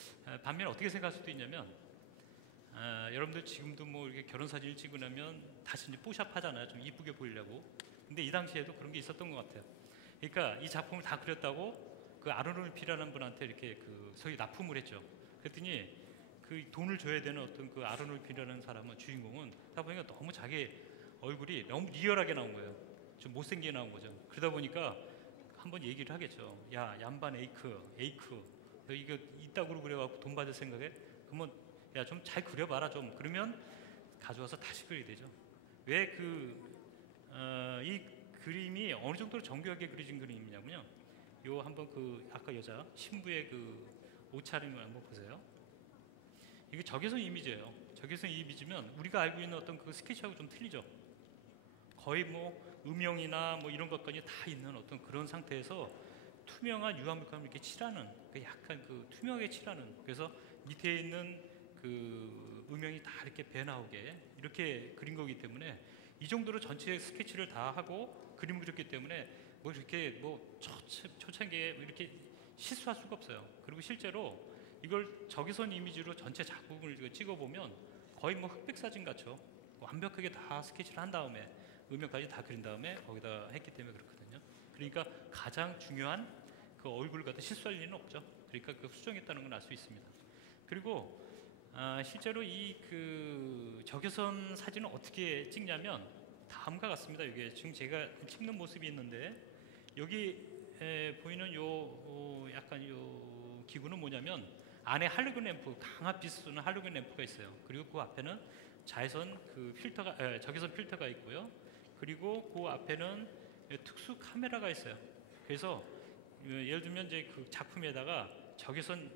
반면에 어떻게 생각할 수도 있냐면 여러분들 지금도 뭐 이렇게 결혼 사진을 찍고 나면 다시 이제 뽀샵 하잖아요. 좀 이쁘게 보이려고. 근데 이 당시에도 그런 게 있었던 것 같아요. 그러니까 이 작품을 다 그렸다고 그 아르놀피라는 분한테 이렇게 그 소위 납품을 했죠. 그랬더니 그 돈을 줘야 되는 어떤 그 아르놀피라는 사람은 주인공은 다 보니까 너무 자기 얼굴이 너무 리얼하게 나온 거예요. 좀 못생기게 나온 거죠. 그러다 보니까 한번 얘기를 하겠죠. 야, 얀반 에이크, 너 이거 이따구로 그려갖고 돈 받을 생각해? 그러면 야, 좀 잘 그려봐라 좀. 그러면 가져와서 다시 그리게 되죠. 왜 이 그림이 어느 정도로 정교하게 그려진 그림이냐면요. 요 한번 그 아까 여자 신부의 그 옷차림을 한번 보세요. 이게 적외선 이미지예요. 적외선 이미지면 우리가 알고 있는 어떤 그 스케치하고 좀 틀리죠. 거의 뭐 음영이나 뭐 이런 것까지 다 있는 어떤 그런 상태에서 투명한 유화물감을 이렇게 칠하는 약간 그 투명하게 칠하는 그래서 밑에 있는 그 음영이 다 이렇게 배 나오게 이렇게 그린 거기 때문에 이 정도로 전체 스케치를 다 하고 그림을 그렸기 때문에 뭐 이렇게 뭐 초창기에 이렇게 실수할 수가 없어요. 그리고 실제로 이걸 적외선 이미지로 전체 작품을 찍어보면 거의 뭐 흑백 사진 같죠. 완벽하게 다 스케치를 한 다음에 음영까지 다 그린 다음에 거기다 했기 때문에 그렇거든요. 그러니까 가장 중요한 그 얼굴 갖다 실수할 일은 없죠. 그러니까 그 수정했다는 걸 알 수 있습니다. 그리고 실제로 이 그 적외선 사진을 어떻게 찍냐면 다음과 같습니다. 이게 지금 제가 찍는 모습이 있는데 여기 보이는 요 약간 요 기구는 뭐냐면 안에 할로겐 램프, 강압빛 쏘는 할로겐 램프가 있어요. 그리고 그 앞에는 자외선 그 필터가, 적외선 필터가 있고요. 그리고 그 앞에는 특수 카메라가 있어요. 그래서 예를 들면 이제 그 작품에다가 적외선을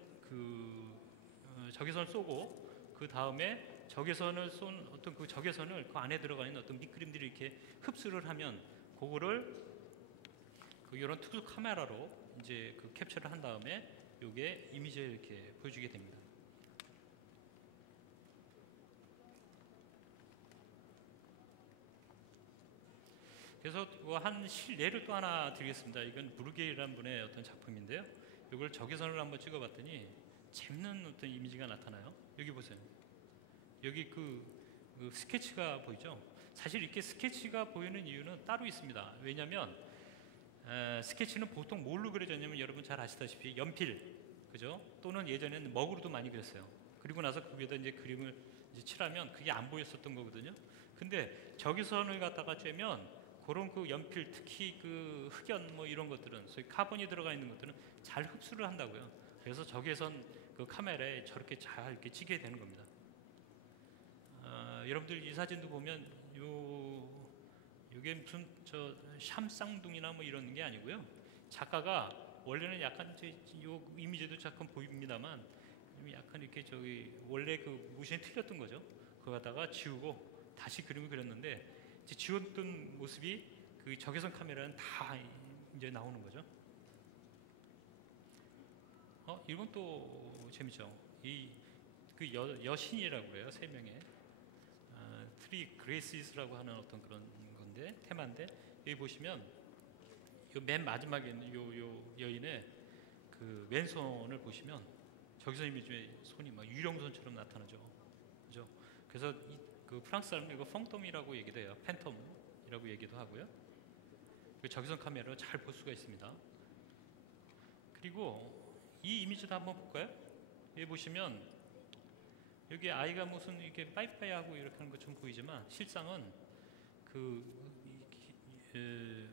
쏘고 그 다음에 적외선을 쏜 어떤 그 적외선을 그 안에 들어가 있는 어떤 밑그림들이 이렇게 흡수를 하면 그거를 이런 특수 카메라로 이제 그 캡처를 한 다음에 요게 이미지를 이렇게 보여주게 됩니다. 그래서 한 실례를 또 하나 드리겠습니다. 이건 브루게이라는 분의 어떤 작품인데요. 이걸 적외선을 한번 찍어봤더니 재밌는 어떤 이미지가 나타나요. 여기 보세요. 여기 그 스케치가 보이죠? 사실 이렇게 스케치가 보이는 이유는 따로 있습니다. 왜냐하면 스케치는 보통 뭘로 그려졌냐면 여러분 잘 아시다시피 연필, 그죠? 또는 예전에는 먹으로도 많이 그렸어요. 그리고 나서 그 위에다 이제 그림을 이제 칠하면 그게 안 보였었던 거거든요. 근데 적외선을 갖다가 쬐면 그런 그 연필, 특히 그 흑연 뭐 이런 것들은 소위 카본이 들어가 있는 것들은 잘 흡수를 한다고요. 그래서 적외선 그 카메라에 저렇게 잘 이렇게 찍게 되는 겁니다. 여러분들 이 사진도 보면 이게 무슨 저 샴쌍둥이나 뭐 이런 게 아니고요. 작가가 원래는 약간 요 이미지도 잠깐 보입니다만 약간 이렇게 저기 원래 그 모션이 틀렸던 거죠. 그거 갖다가 지우고 다시 그림을 그렸는데 이제 지웠던 모습이 그 적외선 카메라는 다 이제 나오는 거죠. 이건 또 재밌죠. 이 그 여신이라고 그래요. 세 명의 트리 그레이시스라고 하는 어떤 그런 건데 테마인데 여기 보시면 요 맨 마지막에 있는 요 여인의 그 왼손을 보시면 적외선 이미지에 손이 막 유령손처럼 나타나죠. 그죠? 그래서 그 프랑스 사람은 이거 펑톰이라고 얘기도 해요. 팬텀이라고 얘기도 하고요. 그 적외선 카메라로 잘 볼 수가 있습니다. 그리고 이 이미지도 한번 볼까요? 여기 보시면 여기 아이가 무슨 이렇게 빠이빠이 하고 이렇게 하는 것처럼 보이지만 실상은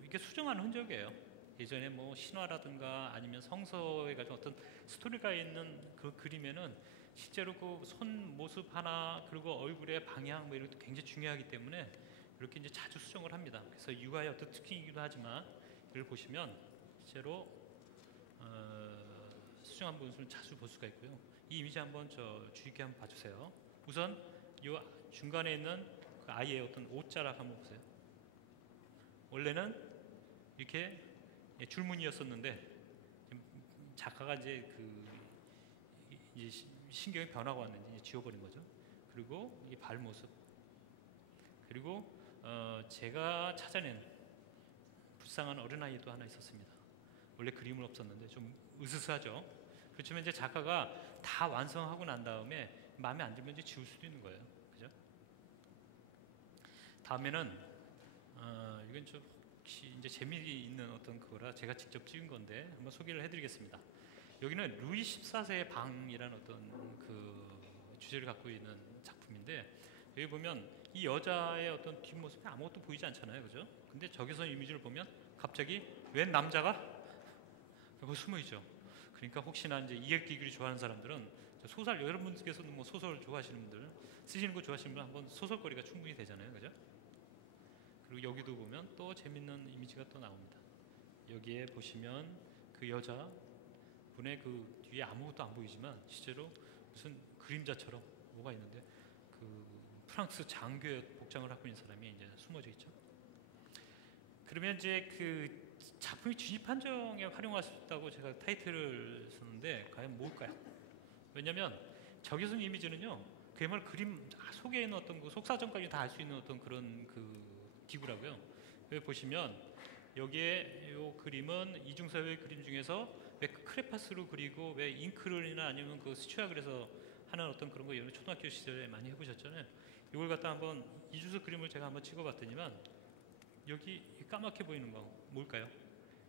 이게 수정한 흔적이에요. 예전에 뭐 신화라든가 아니면 성서에 가지고 어떤 스토리가 있는 그 그림에는 실제로 그 손 모습 하나 그리고 얼굴의 방향 뭐 이런 것도 굉장히 중요하기 때문에 이렇게 이제 자주 수정을 합니다. 그래서 육아의 어떤 특징이기도 하지만 이걸 보시면 실제로 수정한 모습을 자주 볼 수가 있고요. 이 이미지 한번 주의 깊게 한번 봐주세요. 우선 이 중간에 있는 그 아이의 어떤 옷자락 한번 보세요. 원래는 이렇게 줄무늬였었는데 작가가 이제 이제 신경이 변화가 왔는지 이제 지워버린 거죠. 그리고 이 발 모습, 그리고 제가 찾아낸 불쌍한 어린아이도 하나 있었습니다. 원래 그림은 없었는데 좀 으스스하죠. 그렇지만 이제 작가가 다 완성하고 난 다음에 마음에 안 들면 이제 지울 수도 있는 거예요. 그죠? 다음에는 이건 좀 혹시 이제 재미있는 어떤 그거라 제가 직접 찍은 건데 한번 소개를 해드리겠습니다. 여기는 루이 14세의 방이라는 어떤 그 주제를 갖고 있는 작품인데 여기 보면 이 여자의 어떤 뒷모습이 아무것도 보이지 않잖아요, 그죠? 근데 저기서 이미지를 보면 갑자기 웬 남자가 숨어 있죠. 그러니까 혹시나 이제 이해기기를 좋아하는 사람들은 소설 여러분께서는 뭐 소설 좋아하시는 분들 쓰시는 거 좋아하시는 분 한번 소설거리가 충분히 되잖아요, 그죠? 그리고 여기도 보면 또 재밌는 이미지가 또 나옵니다. 여기에 보시면 그 여자 분의 그 뒤에 아무것도 안 보이지만 실제로 무슨 그림자처럼 뭐가 있는데 그 프랑스 장교의 복장을 하고 있는 사람이 이제 숨어져 있죠. 그러면 이제 그 작품이 진입한정에 활용할 수 있다고 제가 타이틀을 썼는데 과연 뭘까요? 왜냐하면 적외선 이미지는요 그야말로 그림 속에 있는 어떤 그 속사정까지 다 알 수 있는 어떤 그런 그 기구라고요. 여기 보시면 여기에 요 그림은 이중섭의 그림 중에서 왜 크레파스로 그리고 왜 잉크를이나 아니면 그 스튜아 그래서 하는 어떤 그런 거 여러분 초등학교 시절에 많이 해보셨잖아요. 이걸 갖다 한번 이중섭 그림을 제가 한번 찍어봤더니만 여기 까맣게 보이는 거 뭘까요?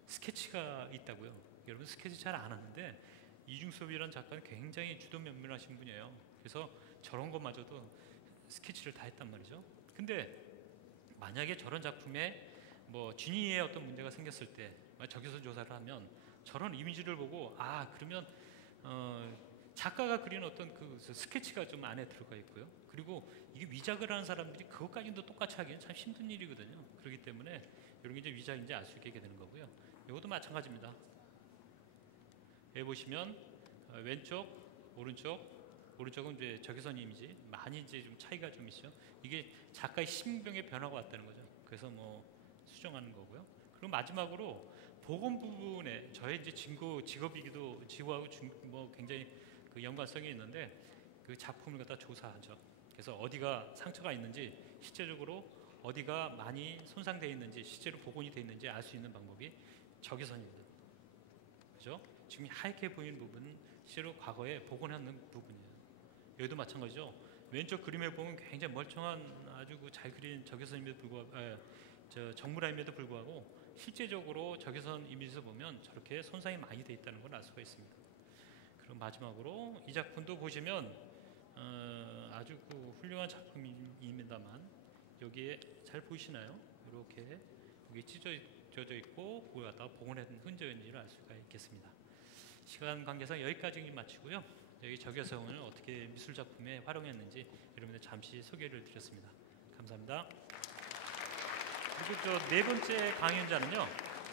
스케치가 있다고요. 여러분 스케치 잘 안 하는데 이중섭이라는 작가는 굉장히 주도면밀하신 분이에요. 그래서 저런 것마저도 스케치를 다 했단 말이죠. 근데 만약에 저런 작품에 뭐 진위의 어떤 문제가 생겼을 때 적외선 조사를 하면 저런 이미지를 보고 그러면 작가가 그린 어떤 그 스케치가 좀 안에 들어가 있고요. 그리고 이게 위작을 하는 사람들이 그것까지도 똑같이 하기는 참 힘든 일이거든요. 그렇기 때문에 이런 게 이제 위작인지 알 수 있게 되는 거고요. 이것도 마찬가지입니다. 여기 보시면 왼쪽, 오른쪽은 이제 적외선 이미지 많이 이제 좀 차이가 좀 있죠. 이게 작가의 심경의 변화가 왔다는 거죠. 그래서 뭐 수정하는 거고요. 그리고 마지막으로 복원 부분에 저의 이제 직업이기도 지구하고 뭐 굉장히 그 연관성이 있는데 그 작품을 갖다 조사하죠. 그래서 어디가 상처가 있는지 실제적으로 어디가 많이 손상되어 있는지 실제로 복원이 되어 있는지 알 수 있는 방법이 적외선입니다. 그죠? 지금 하얗게 보이는 부분은 실제로 과거에 복원하는 부분이에요. 여기도 마찬가지죠. 왼쪽 그림에 보면 굉장히 멀쩡한 아주 잘 그린 적외선임에도 불구하고 정밀함임에도 불구하고 실제적으로 적외선 이미지에서 보면 저렇게 손상이 많이 되어 있다는 걸 알 수가 있습니다. 그리고 마지막으로 이 작품도 보시면 아주 그 훌륭한 작품입니다만 여기에 잘 보이시나요? 이렇게 여기 찢어져 있고 그걸 갖다가 복원한 흔적인지를 알 수가 있겠습니다. 시간 관계상 여기까지 마치고요. 여기 적외선을 어떻게 미술 작품에 활용했는지 여러분들 잠시 소개를 드렸습니다. 감사합니다. 그리고 저 네 번째 강연자는요.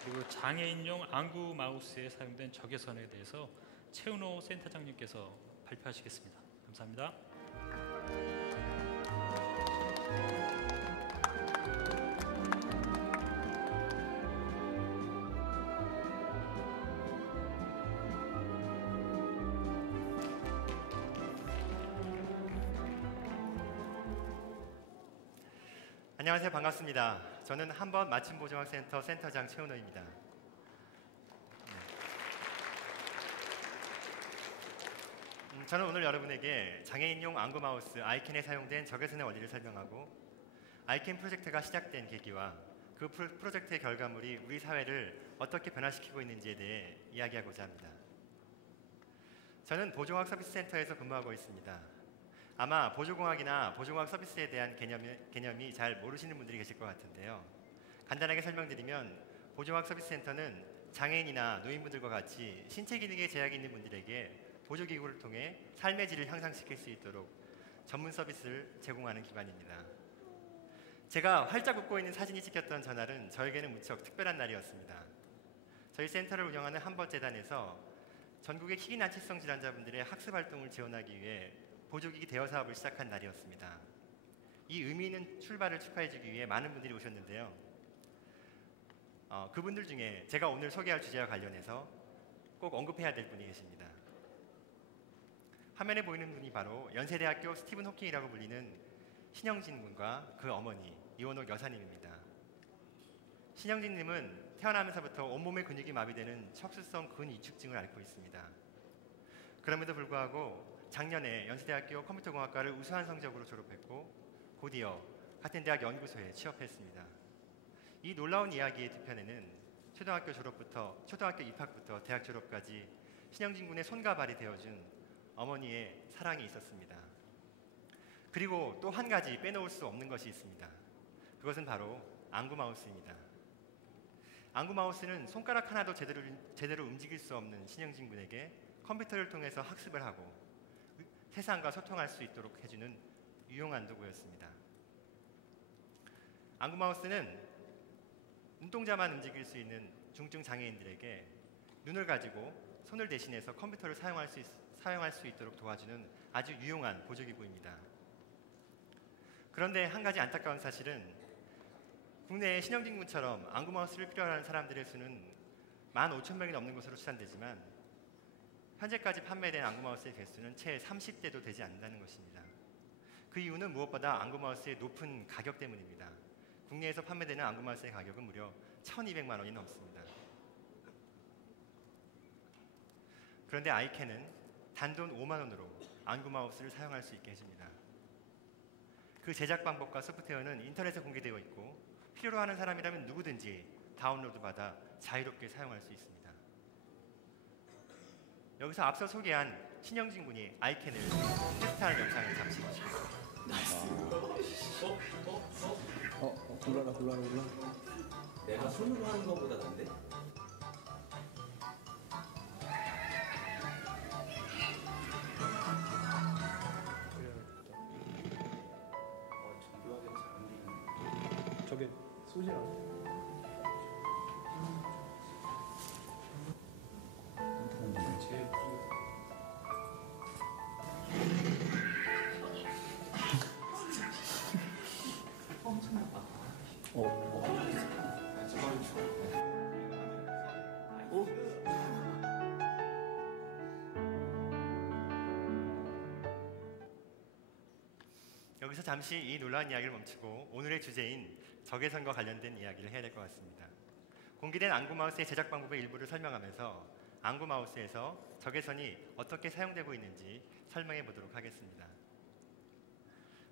그리고 장애인용 안구 마우스에 사용된 적외선에 대해서 최은호 센터장님께서 발표하시겠습니다. 감사합니다. 안녕하세요. 반갑습니다. 저는 한번 맞춤보정학센터 센터장 최은호입니다. 저는 오늘 여러분에게 장애인용 안구 마우스 아이캔에 사용된 적외선의 원리를 설명하고 아이캔 프로젝트가 시작된 계기와 그 프로젝트의 결과물이 우리 사회를 어떻게 변화시키고 있는지에 대해 이야기하고자 합니다. 저는 보조공학 서비스 센터에서 근무하고 있습니다. 아마 보조공학이나 보조공학 서비스에 대한 개념이 잘 모르시는 분들이 계실 것 같은데요. 간단하게 설명드리면 보조공학 서비스 센터는 장애인이나 노인분들과 같이 신체 기능에 제약이 있는 분들에게 보조기구를 통해 삶의 질을 향상시킬 수 있도록 전문 서비스를 제공하는 기관입니다. 제가 활짝 웃고 있는 사진이 찍혔던 전날은 저에게는 무척 특별한 날이었습니다. 저희 센터를 운영하는 한법재단에서 전국의 희귀난치성 질환자분들의 학습활동을 지원하기 위해 보조기기 대여 사업을 시작한 날이었습니다. 이 의미 있는 출발을 축하해주기 위해 많은 분들이 오셨는데요. 그분들 중에 제가 오늘 소개할 주제와 관련해서 꼭 언급해야 될 분이 계십니다. 화면에 보이는 분이 바로 연세대학교 스티븐 호킹이라고 불리는 신영진 군과 그 어머니 이원옥 여사님입니다. 신영진 님은 태어나면서부터 온몸의 근육이 마비되는 척수성 근위축증을 앓고 있습니다. 그럼에도 불구하고 작년에 연세대학교 컴퓨터공학과를 우수한 성적으로 졸업했고 곧이어 같은 대학 연구소에 취업했습니다. 이 놀라운 이야기의 뒤편에는 초등학교 입학부터 대학 졸업까지 신영진 군의 손과 발이 되어준 어머니의 사랑이 있었습니다. 그리고 또 한 가지 빼놓을 수 없는 것이 있습니다. 그것은 바로 안구 마우스입니다. 안구 마우스는 손가락 하나도 제대로 움직일 수 없는 신영진 군에게 컴퓨터를 통해서 학습을 하고 세상과 소통할 수 있도록 해주는 유용한 도구였습니다. 안구 마우스는 눈동자만 움직일 수 있는 중증 장애인들에게 눈을 가지고 손을 대신해서 컴퓨터를 사용할 수 있도록 도와주는 아주 유용한 보조기구입니다. 그런데 한 가지 안타까운 사실은 국내에 신영진 군처럼 안구 마우스를 필요로 하는 사람들의 수는 15,000명이 넘는 것으로 추산되지만 현재까지 판매된 안구 마우스의 개수는 채 30대도 되지 않는다는 것입니다. 그 이유는 무엇보다 안구 마우스의 높은 가격 때문입니다. 국내에서 판매되는 안구 마우스의 가격은 무려 1,200만 원이 넘습니다. 그런데 아이캔은 단돈 5만 원으로 안구 마우스를 사용할 수 있게 해줍니다. 그 제작 방법과 소프트웨어는 인터넷에 공개되어 있고 필요로 하는 사람이라면 누구든지 다운로드 받아 자유롭게 사용할 수 있습니다. 여기서 앞서 소개한 신영진 군이 아이캔을 테스트하는 영상을 잠시 보시겠습니다. 골라라. 내가 손으로 하는 것보다 난데? 여기서 잠시 이 놀라운 이야기를 멈추고 오늘의 주제인 적외선과 관련된 이야기를 해야 될 것 같습니다. 공개된 안구마우스의 제작 방법의 일부를 설명하면서 안구마우스에서 적외선이 어떻게 사용되고 있는지 설명해 보도록 하겠습니다.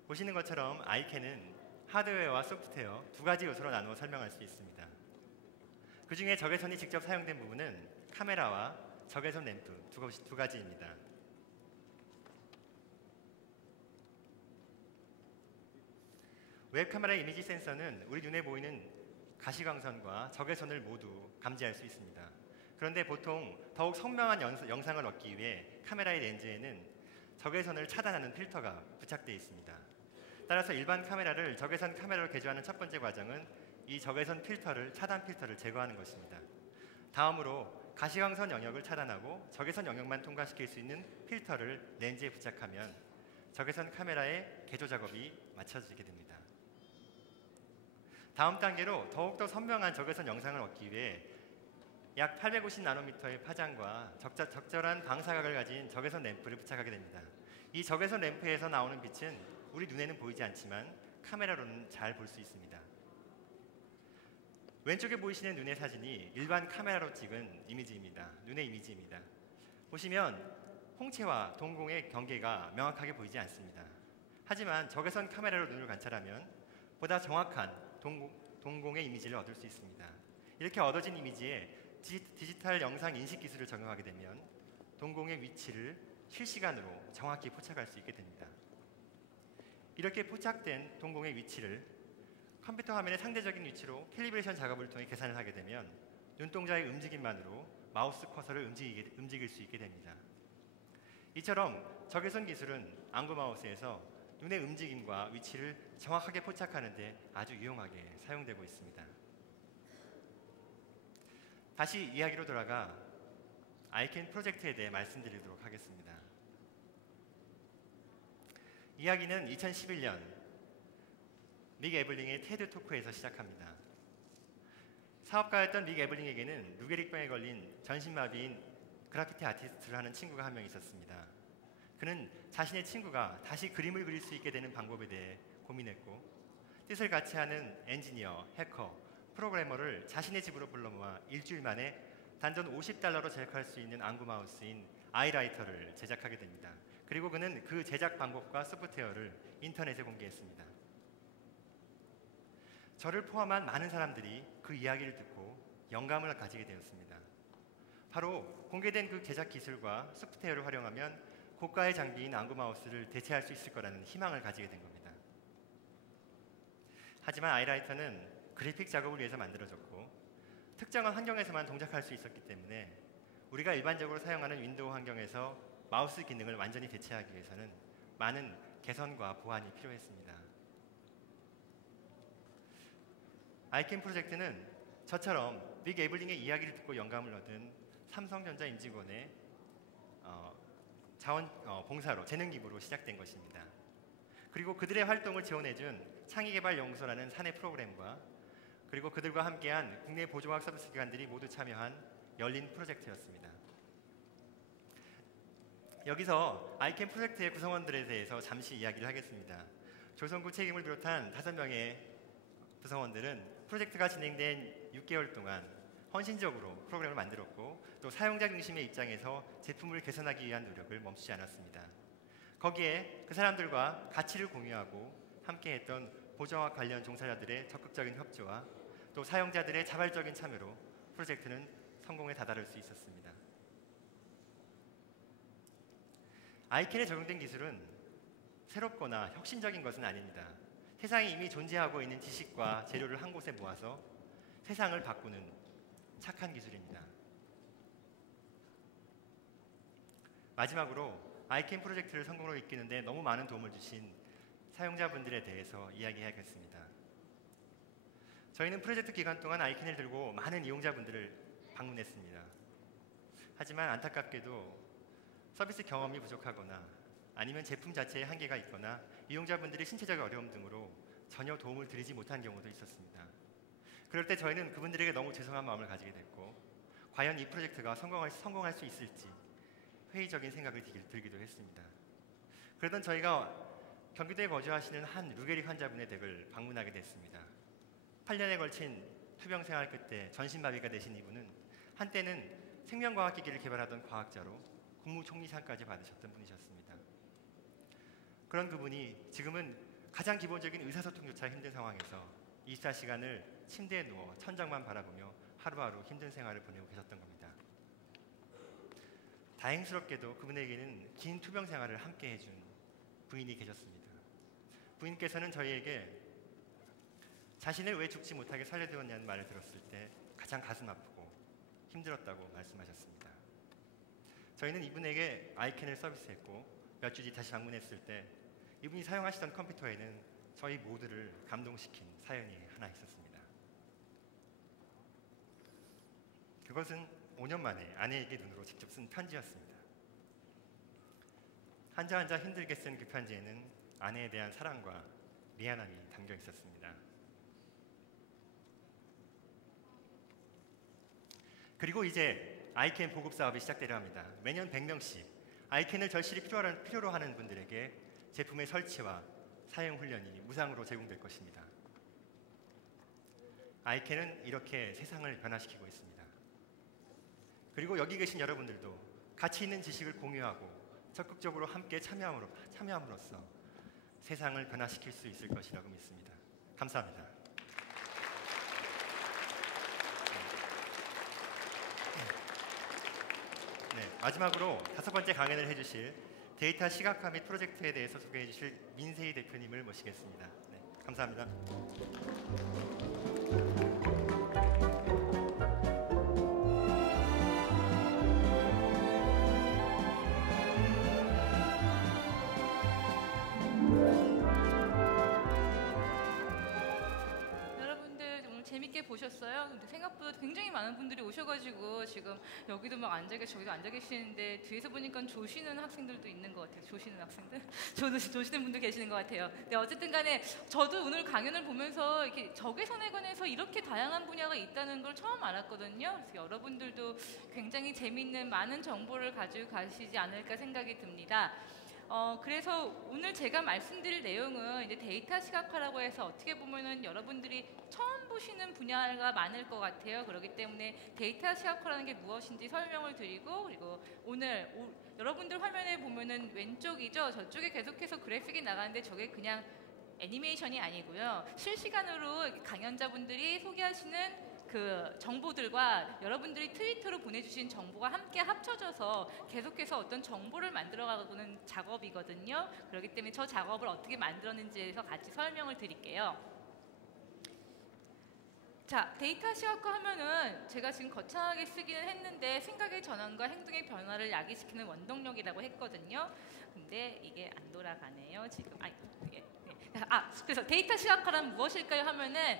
보시는 것처럼 아이캔은 하드웨어와 소프트웨어 두 가지 요소로 나누어 설명할 수 있습니다. 그 중에 적외선이 직접 사용된 부분은 카메라와 적외선 램프 두 가지입니다. 웹카메라 이미지 센서는 우리 눈에 보이는 가시광선과 적외선을 모두 감지할 수 있습니다. 그런데 보통 더욱 선명한 영상을 얻기 위해 카메라의 렌즈에는 적외선을 차단하는 필터가 부착되어 있습니다. 따라서 일반 카메라를 적외선 카메라로 개조하는 첫 번째 과정은 이 적외선 차단 필터를 제거하는 것입니다. 다음으로 가시광선 영역을 차단하고 적외선 영역만 통과시킬 수 있는 필터를 렌즈에 부착하면 적외선 카메라의 개조 작업이 마쳐지게 됩니다. 다음 단계로 더욱더 선명한 적외선 영상을 얻기 위해 약 850나노미터의 파장과 적절한 방사각을 가진 적외선 램프를 부착하게 됩니다. 이 적외선 램프에서 나오는 빛은 우리 눈에는 보이지 않지만 카메라로는 잘 볼 수 있습니다. 왼쪽에 보이시는 눈의 사진이 일반 카메라로 찍은 이미지입니다. 눈의 이미지입니다. 보시면 홍채와 동공의 경계가 명확하게 보이지 않습니다. 하지만 적외선 카메라로 눈을 관찰하면 보다 정확한 동공의 이미지를 얻을 수 있습니다. 이렇게 얻어진 이미지에 디지털 영상 인식 기술을 적용하게 되면 동공의 위치를 실시간으로 정확히 포착할 수 있게 됩니다. 이렇게 포착된 동공의 위치를 컴퓨터 화면의 상대적인 위치로 캘리브레이션 작업을 통해 계산을 하게 되면 눈동자의 움직임만으로 마우스 커서를 움직일 수 있게 됩니다. 이처럼 적외선 기술은 안구 마우스에서 눈의 움직임과 위치를 정확하게 포착하는 데 아주 유용하게 사용되고 있습니다. 다시 이야기로 돌아가 아이캔 프로젝트에 대해 말씀드리도록 하겠습니다. 이야기는 2011년 믹 에블링의 테드 토크에서 시작합니다. 사업가였던 믹 에블링에게는 루게릭병에 걸린 전신마비인 그래피티 아티스트를 하는 친구가 한 명 있었습니다. 그는 자신의 친구가 다시 그림을 그릴 수 있게 되는 방법에 대해 고민했고 뜻을 같이 하는 엔지니어, 해커, 프로그래머를 자신의 집으로 불러 모아 일주일 만에 단돈 $50로 제작할 수 있는 안구 마우스인 아이라이터를 제작하게 됩니다. 그리고 그는 그 제작 방법과 소프트웨어를 인터넷에 공개했습니다. 저를 포함한 많은 사람들이 그 이야기를 듣고 영감을 가지게 되었습니다. 바로 공개된 그 제작 기술과 소프트웨어를 활용하면 고가의 장비인 안구 마우스를 대체할 수 있을 거라는 희망을 가지게 된 겁니다. 하지만 아이라이터는 그래픽 작업을 위해서 만들어졌고 특정한 환경에서만 동작할 수 있었기 때문에 우리가 일반적으로 사용하는 윈도우 환경에서 마우스 기능을 완전히 대체하기 위해서는 많은 개선과 보완이 필요했습니다. 아이캔 프로젝트는 저처럼 믹 에블링의 이야기를 듣고 영감을 얻은 삼성전자 임직원의 봉사로 재능 기부로 시작된 것입니다. 그리고 그들의 활동을 지원해준 창의개발연구소라는 사내 프로그램과 그리고 그들과 함께한 국내 보조과학 서비스 기관들이 모두 참여한 열린 프로젝트였습니다. 여기서 아이캔 프로젝트의 구성원들에 대해서 잠시 이야기를 하겠습니다. 조성구 책임을 비롯한 5명의 구성원들은 프로젝트가 진행된 6개월 동안 헌신적으로 프로그램을 만들었고 또 사용자 중심의 입장에서 제품을 개선하기 위한 노력을 멈추지 않았습니다. 거기에 그 사람들과 가치를 공유하고 함께했던 보조과학 관련 종사자들의 적극적인 협조와 또 사용자들의 자발적인 참여로 프로젝트는 성공에 다다를 수 있었습니다. 아이캔에 적용된 기술은 새롭거나 혁신적인 것은 아닙니다. 세상에 이미 존재하고 있는 지식과 재료를 한 곳에 모아서 세상을 바꾸는 착한 기술입니다. 마지막으로 아이캔 프로젝트를 성공으로 이끄는 데 너무 많은 도움을 주신 사용자분들에 대해서 이야기해야겠습니다. 저희는 프로젝트 기간 동안 아이캔을 들고 많은 이용자분들을 방문했습니다. 하지만 안타깝게도 서비스 경험이 부족하거나 아니면 제품 자체에 한계가 있거나 이용자분들이 신체적 어려움 등으로 전혀 도움을 드리지 못한 경우도 있었습니다. 그럴 때 저희는 그분들에게 너무 죄송한 마음을 가지게 됐고 과연 이 프로젝트가 성공할 수 있을지 회의적인 생각이 들기도 했습니다. 그러던 저희가 경기도에 거주하시는 한 루게릭 환자분의 댁을 방문하게 됐습니다. 8년에 걸친 투병 생활 끝에 전신마비가 되신 이분은 한때는 생명과학기기를 개발하던 과학자로 국무총리상까지 받으셨던 분이셨습니다. 그런 그분이 지금은 가장 기본적인 의사소통조차 힘든 상황에서 24시간을 침대에 누워 천장만 바라보며 하루하루 힘든 생활을 보내고 계셨던 겁니다. 다행스럽게도 그분에게는 긴 투병 생활을 함께 해준 부인이 계셨습니다. 부인께서는 저희에게 자신을 왜 죽지 못하게 살려두었냐는 말을 들었을 때 가장 가슴 아프고 힘들었다고 말씀하셨습니다. 저희는 이분에게 아이캔을 서비스했고 몇 주 뒤 다시 방문했을 때 이분이 사용하시던 컴퓨터에는 저희 모두를 감동시킨 사연이 하나 있었습니다. 그것은 5년 만에 아내에게 눈으로 직접 쓴 편지였습니다. 한자 한자 힘들게 쓴 그 편지에는 아내에 대한 사랑과 미안함이 담겨 있었습니다. 그리고 이제 아이캔 보급 사업이 시작되려 합니다. 매년 100명씩 아이캔을 절실히 필요로 하는 분들에게 제품의 설치와 사용 훈련이 무상으로 제공될 것입니다. 아이캔은 이렇게 세상을 변화시키고 있습니다. 그리고 여기 계신 여러분들도 가치 있는 지식을 공유하고 적극적으로 함께 참여함으로써 세상을 변화시킬 수 있을 것이라고 믿습니다. 감사합니다. 네, 마지막으로 5번째 강연을 해주실 데이터 시각화 및 프로젝트에 대해서 소개해 주실 민세희 대표님을 모시겠습니다. 네, 감사합니다. 재밌게 보셨어요? 근데 생각보다 굉장히 많은 분들이 오셔가지고 지금 여기도 막 앉아 계시고 저기도 앉아 계시는데 뒤에서 보니까 조시는 학생들도 있는 것 같아요. 조시는 학생들? 저도 조시는 분들 계시는 것 같아요. 근데 어쨌든 간에 저도 오늘 강연을 보면서 이렇게 적외선에 관해서 이렇게 다양한 분야가 있다는 걸 처음 알았거든요. 그래서 여러분들도 굉장히 재미있는 많은 정보를 가지고 가시지 않을까 생각이 듭니다. 그래서 오늘 제가 말씀드릴 내용은 이제 데이터 시각화라고 해서 어떻게 보면은 여러분들이 처음 보시는 분야가 많을 것 같아요. 그렇기 때문에 데이터 시각화라는 게 무엇인지 설명을 드리고 그리고 오늘 여러분들 화면에 보면은 왼쪽이죠. 저쪽에 계속해서 그래픽이 나가는데 저게 그냥 애니메이션이 아니고요. 실시간으로 강연자분들이 소개하시는 그 정보들과 여러분들이 트위터로 보내주신 정보가 함께 합쳐져서 계속해서 어떤 정보를 만들어가고는 작업이거든요. 그렇기 때문에 저 작업을 어떻게 만들었는지에 대해서 같이 설명을 드릴게요. 자, 데이터 시각화 하면은 제가 지금 거창하게 쓰기는 했는데 생각의 전환과 행동의 변화를 야기시키는 원동력이라고 했거든요. 근데 이게 안 돌아가네요. 지금 그래서 데이터 시각화란 무엇일까요 하면은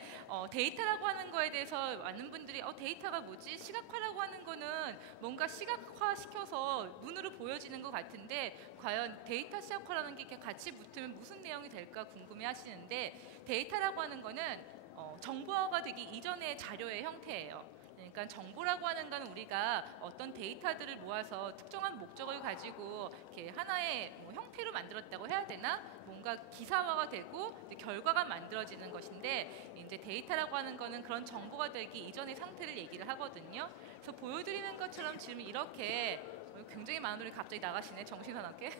데이터라고 하는 거에 대해서 많은 분들이 데이터가 뭐지? 시각화라고 하는 거는 뭔가 시각화시켜서 눈으로 보여지는 것 같은데 과연 데이터 시각화라는 게 이렇게 같이 붙으면 무슨 내용이 될까 궁금해 하시는데 데이터라고 하는 거는 정보화가 되기 이전의 자료의 형태예요. 그러니까 정보라고 하는 건 우리가 어떤 데이터들을 모아서 특정한 목적을 가지고 이렇게 하나의 형태로 만들었다고 해야 되나? 뭔가 기사화가 되고 결과가 만들어지는 것인데 이제 데이터라고 하는 거는 그런 정보가 되기 이전의 상태를 얘기를 하거든요. 그래서 보여드리는 것처럼 지금 이렇게 굉장히 많은 분들이 갑자기 나가시네 정신사납게.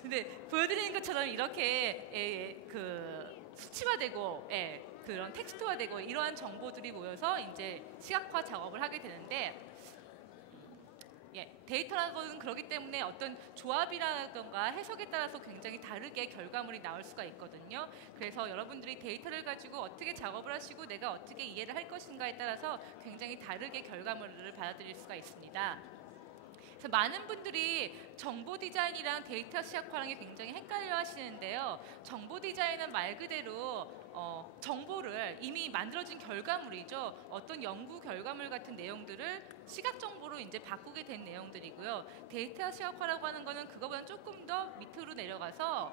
근데 보여드리는 것처럼 이렇게 그 수치화되고 그런 텍스트화되고 이러한 정보들이 모여서 이제 시각화 작업을 하게 되는데 데이터라고는 그렇기 때문에 어떤 조합이라던가 해석에 따라서 굉장히 다르게 결과물이 나올 수가 있거든요. 그래서 여러분들이 데이터를 가지고 어떻게 작업을 하시고 내가 어떻게 이해를 할 것인가에 따라서 굉장히 다르게 결과물을 받아들일 수가 있습니다. 그래서 많은 분들이 정보 디자인이랑 데이터 시각화라는 게 굉장히 헷갈려 하시는데요. 정보 디자인은 말 그대로 정보를 이미 만들어진 결과물이죠. 어떤 연구 결과물 같은 내용들을 시각 정보로 이제 바꾸게 된 내용들이고요. 데이터 시각화라고 하는 거는 그거보다 조금 더 밑으로 내려가서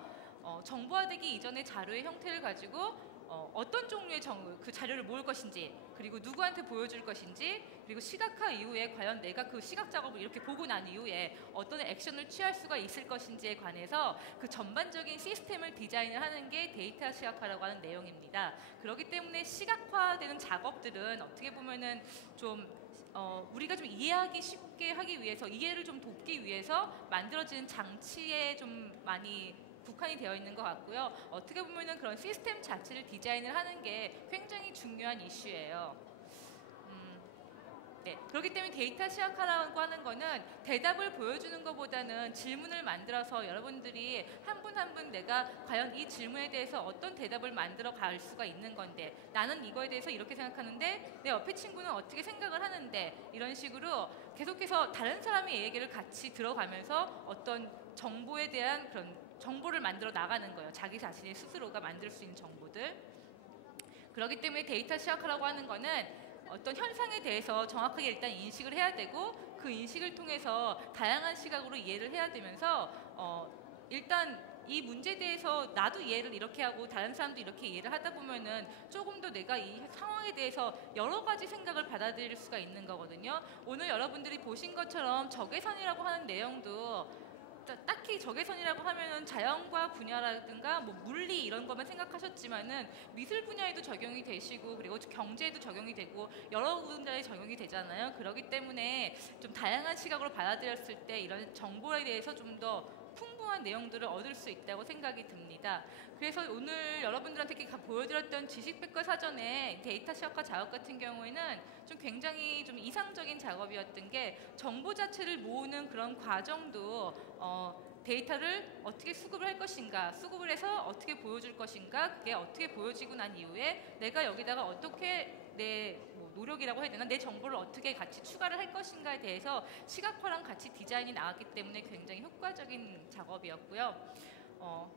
정보화되기 이전의 자료의 형태를 가지고 어떤 종류의 그 자료를 모을 것인지, 그리고 누구한테 보여줄 것인지, 그리고 시각화 이후에 과연 내가 그 시각 작업을 이렇게 보고 난 이후에 어떤 액션을 취할 수가 있을 것인지에 관해서 그 전반적인 시스템을 디자인을 하는 게 데이터 시각화라고 하는 내용입니다. 그렇기 때문에 시각화되는 작업들은 어떻게 보면은 좀 우리가 좀 이해하기 쉽게 하기 위해서, 이해를 좀 돕기 위해서 만들어지는 장치에 좀 많이 국한이 되어 있는 것 같고요. 어떻게 보면은 그런 시스템 자체를 디자인을 하는 게 굉장히 중요한 이슈예요. 네, 그렇기 때문에 데이터 시각화라고 하는 거는 대답을 보여주는 것보다는 질문을 만들어서 여러분들이 한 분 한 분 내가 과연 이 질문에 대해서 어떤 대답을 만들어 갈 수가 있는 건데, 나는 이거에 대해서 이렇게 생각하는데 내 옆에 친구는 어떻게 생각을 하는데, 이런 식으로 계속해서 다른 사람의 얘기를 같이 들어가면서 어떤 정보에 대한 그런 정보를 만들어 나가는 거예요. 자기 자신의 스스로가 만들 수 있는 정보들. 그렇기 때문에 데이터 시각화라고 하는 거는 어떤 현상에 대해서 정확하게 일단 인식을 해야 되고, 그 인식을 통해서 다양한 시각으로 이해를 해야 되면서 일단 이 문제에 대해서 나도 이해를 이렇게 하고 다른 사람도 이렇게 이해를 하다 보면은 조금 더 내가 이 상황에 대해서 여러 가지 생각을 받아들일 수가 있는 거거든요. 오늘 여러분들이 보신 것처럼 적외선이라고 하는 내용도 딱히 적외선이라고 하면은 자연과학 분야라든가 뭐 물리 이런 것만 생각하셨지만은 미술 분야에도 적용이 되시고, 그리고 경제에도 적용이 되고 여러 분야에 적용이 되잖아요. 그렇기 때문에 좀 다양한 시각으로 받아들였을 때 이런 정보에 대해서 좀 더 풍부한 내용들을 얻을 수 있다고 생각이 듭니다. 그래서 오늘 여러분들한테 이렇게 보여드렸던 지식백과사전의 데이터 시각화 작업 같은 경우에는 좀 굉장히 좀 이상적인 작업이었던 게, 정보 자체를 모으는 그런 과정도 데이터를 어떻게 수급을 할 것인가, 수급을 해서 어떻게 보여줄 것인가, 그게 어떻게 보여지고 난 이후에 내가 여기다가 어떻게 내 노력이라고 해야 되나, 내 정보를 어떻게 같이 추가를 할 것인가에 대해서 시각화랑 같이 디자인이 나왔기 때문에 굉장히 효과적인 작업이었고요. 다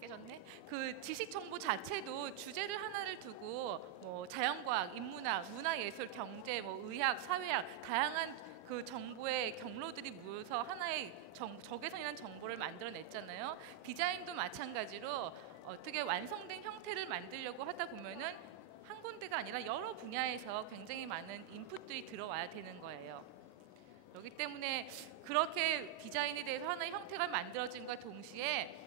깨졌네. 그 지식 정보 자체도 주제를 하나를 두고 뭐 자연과학, 인문학, 문화예술, 경제, 뭐 의학, 사회학 다양한 그 정보의 경로들이 모여서 하나의 적외선이라는 정보를 만들어냈잖아요. 디자인도 마찬가지로 어떻게 완성된 형태를 만들려고 하다 보면은 한 군데가 아니라 여러 분야에서 굉장히 많은 인풋들이 들어와야 되는 거예요. 그렇기 때문에 그렇게 디자인에 대해서 하나의 형태가 만들어진과 동시에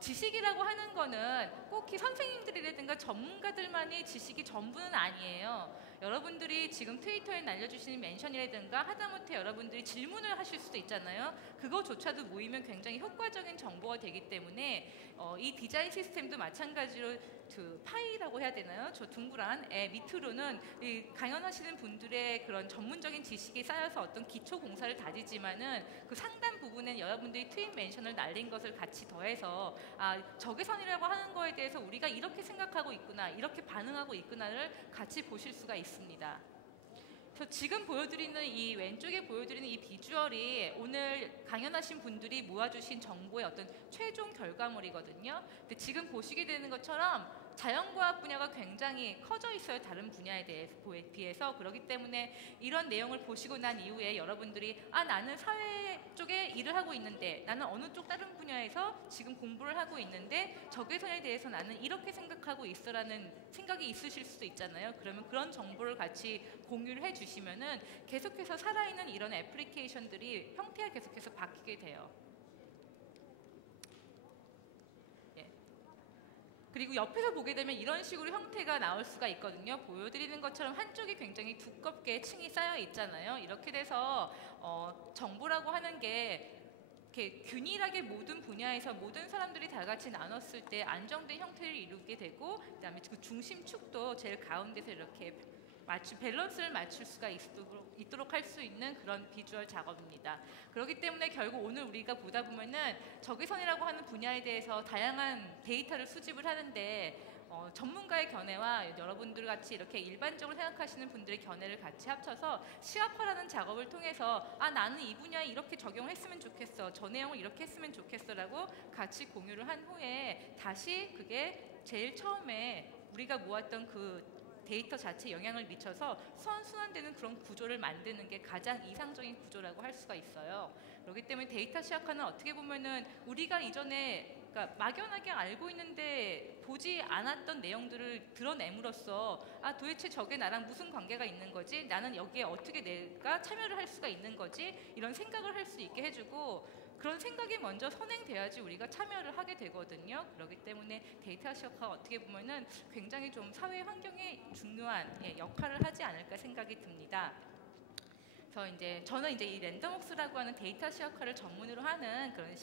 지식이라고 하는 거는 꼭 선생님들이라든가 전문가들만의 지식이 전부는 아니에요. 여러분들이 지금 트위터에 날려주시는 멘션이라든가 하다못해 여러분들이 질문을 하실 수도 있잖아요. 그거조차도 모이면 굉장히 효과적인 정보가 되기 때문에 이 디자인 시스템도 마찬가지로 그 파이라고 해야 되나요? 저 둥그란 애 밑으로는 이 강연하시는 분들의 그런 전문적인 지식이 쌓여서 어떤 기초 공사를 다지지만은 그 상단 부분엔 여러분들이 트윗 멘션을 날린 것을 같이 더해서 적외선이라고 하는 거에 대해서 우리가 이렇게 생각하고 있구나, 이렇게 반응하고 있구나를 같이 보실 수가 있습니다. 그래서 지금 보여드리는 이 왼쪽에 보여드리는 이 비주얼이 오늘 강연하신 분들이 모아주신 정보의 어떤 최종 결과물이거든요. 근데 지금 보시게 되는 것처럼 자연과학 분야가 굉장히 커져 있어요. 다른 분야에 비해서. 그렇기 때문에 이런 내용을 보시고 난 이후에 여러분들이 나는 사회 쪽에 일을 하고 있는데, 나는 어느 쪽 다른 분야에서 지금 공부를 하고 있는데 적외선에 대해서 나는 이렇게 생각하고 있어라는 생각이 있으실 수도 있잖아요. 그러면 그런 정보를 같이 공유를 해주시면은 계속해서 살아있는 이런 애플리케이션들이 형태가 계속해서 바뀌게 돼요. 그리고 옆에서 보게 되면 이런 식으로 형태가 나올 수가 있거든요. 보여드리는 것처럼 한쪽이 굉장히 두껍게 층이 쌓여 있잖아요. 이렇게 돼서 정보라고 하는 게 이렇게 균일하게 모든 분야에서 모든 사람들이 다 같이 나눴을 때 안정된 형태를 이루게 되고, 그다음에 그 중심축도 제일 가운데서 이렇게 밸런스를 맞출 수가 있도록 할 수 있는 그런 비주얼 작업입니다. 그렇기 때문에 결국 오늘 우리가 보다 보면은 적외선이라고 하는 분야에 대해서 다양한 데이터를 수집을 하는데 전문가의 견해와 여러분들 같이 이렇게 일반적으로 생각하시는 분들의 견해를 같이 합쳐서 시각화라는 작업을 통해서 나는 이 분야에 이렇게 적용했으면 좋겠어, 저 내용을 이렇게 했으면 좋겠어 라고 같이 공유를 한 후에 다시 그게 제일 처음에 우리가 모았던 그 데이터 자체에 영향을 미쳐서 선순환되는 그런 구조를 만드는 게 가장 이상적인 구조라고 할 수가 있어요. 그렇기 때문에 데이터 시각화는 어떻게 보면은 우리가 이전에 그러니까 막연하게 알고 있는데 보지 않았던 내용들을 드러냄으로써 아 도대체 저게 나랑 무슨 관계가 있는 거지? 나는 여기에 어떻게 내가 참여를 할 수가 있는 거지? 이런 생각을 할 수 있게 해주고 그런 생각이 먼저 선행돼야지 우리가 참여를 하게 되거든요. 그렇기 때문에 데이터 시각화가 어떻게 보면은 굉장히 좀 사회 환경에 중요한 역할을 하지 않을까 생각이 듭니다. 그래서 이제 저는 이제 이 랜덤웍스라고 하는 데이터 시각화를 전문으로 하는 그런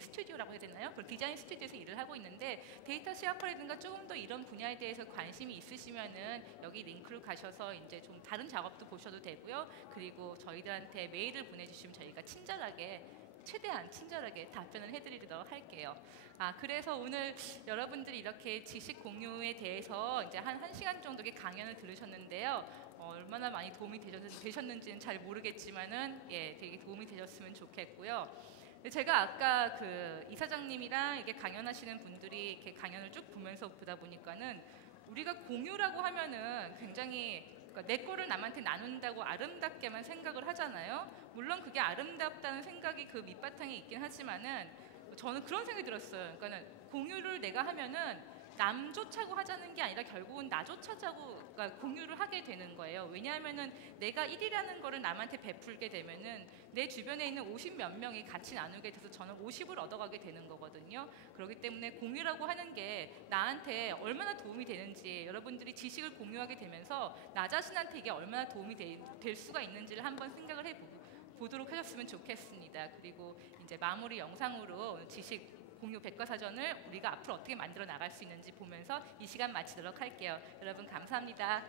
스튜디오라고 해야 되나요? 그 디자인 스튜디오에서 일을 하고 있는데 데이터 시각화라든가 조금 더 이런 분야에 대해서 관심이 있으시면은 여기 링크를 가셔서 이제 좀 다른 작업도 보셔도 되고요. 그리고 저희들한테 메일을 보내주시면 저희가 최대한 친절하게 답변을 해드리도록 할게요. 그래서 오늘 여러분들이 이렇게 지식 공유에 대해서 이제 한 1시간 정도의 강연을 들으셨는데요. 얼마나 많이 도움이 되셨는지는 잘 모르겠지만은 되게 도움이 되셨으면 좋겠고요. 제가 아까 그 이사장님이랑 이게 강연하시는 분들이 이렇게 강연을 쭉 보면서 보다 보니까는 우리가 공유라고 하면은 굉장히 그러니까 내 거를 남한테 나눈다고 아름답게만 생각을 하잖아요. 물론 그게 아름답다는 생각이 그 밑바탕에 있긴 하지만은 저는 그런 생각이 들었어요. 그러니까는 공유를 내가 하면은 남조차고 하자는 게 아니라 결국은 나조차자고 그러니까 공유를 하게 되는 거예요. 왜냐하면은 내가 1이라는 거를 남한테 베풀게 되면은 내 주변에 있는 50 몇 명이 같이 나누게 돼서 저는 50을 얻어가게 되는 거거든요. 그렇기 때문에 공유라고 하는 게 나한테 얼마나 도움이 되는지 여러분들이 지식을 공유하게 되면서 나 자신한테 이게 얼마나 도움이 될 수가 있는지를 한번 생각을 해보도록 하셨으면 좋겠습니다. 그리고 이제 마무리 영상으로 지식 공유 백과사전을 우리가 앞으로 어떻게 만들어 나갈 수 있는지 보면서 이 시간 마치도록 할게요. 여러분 감사합니다.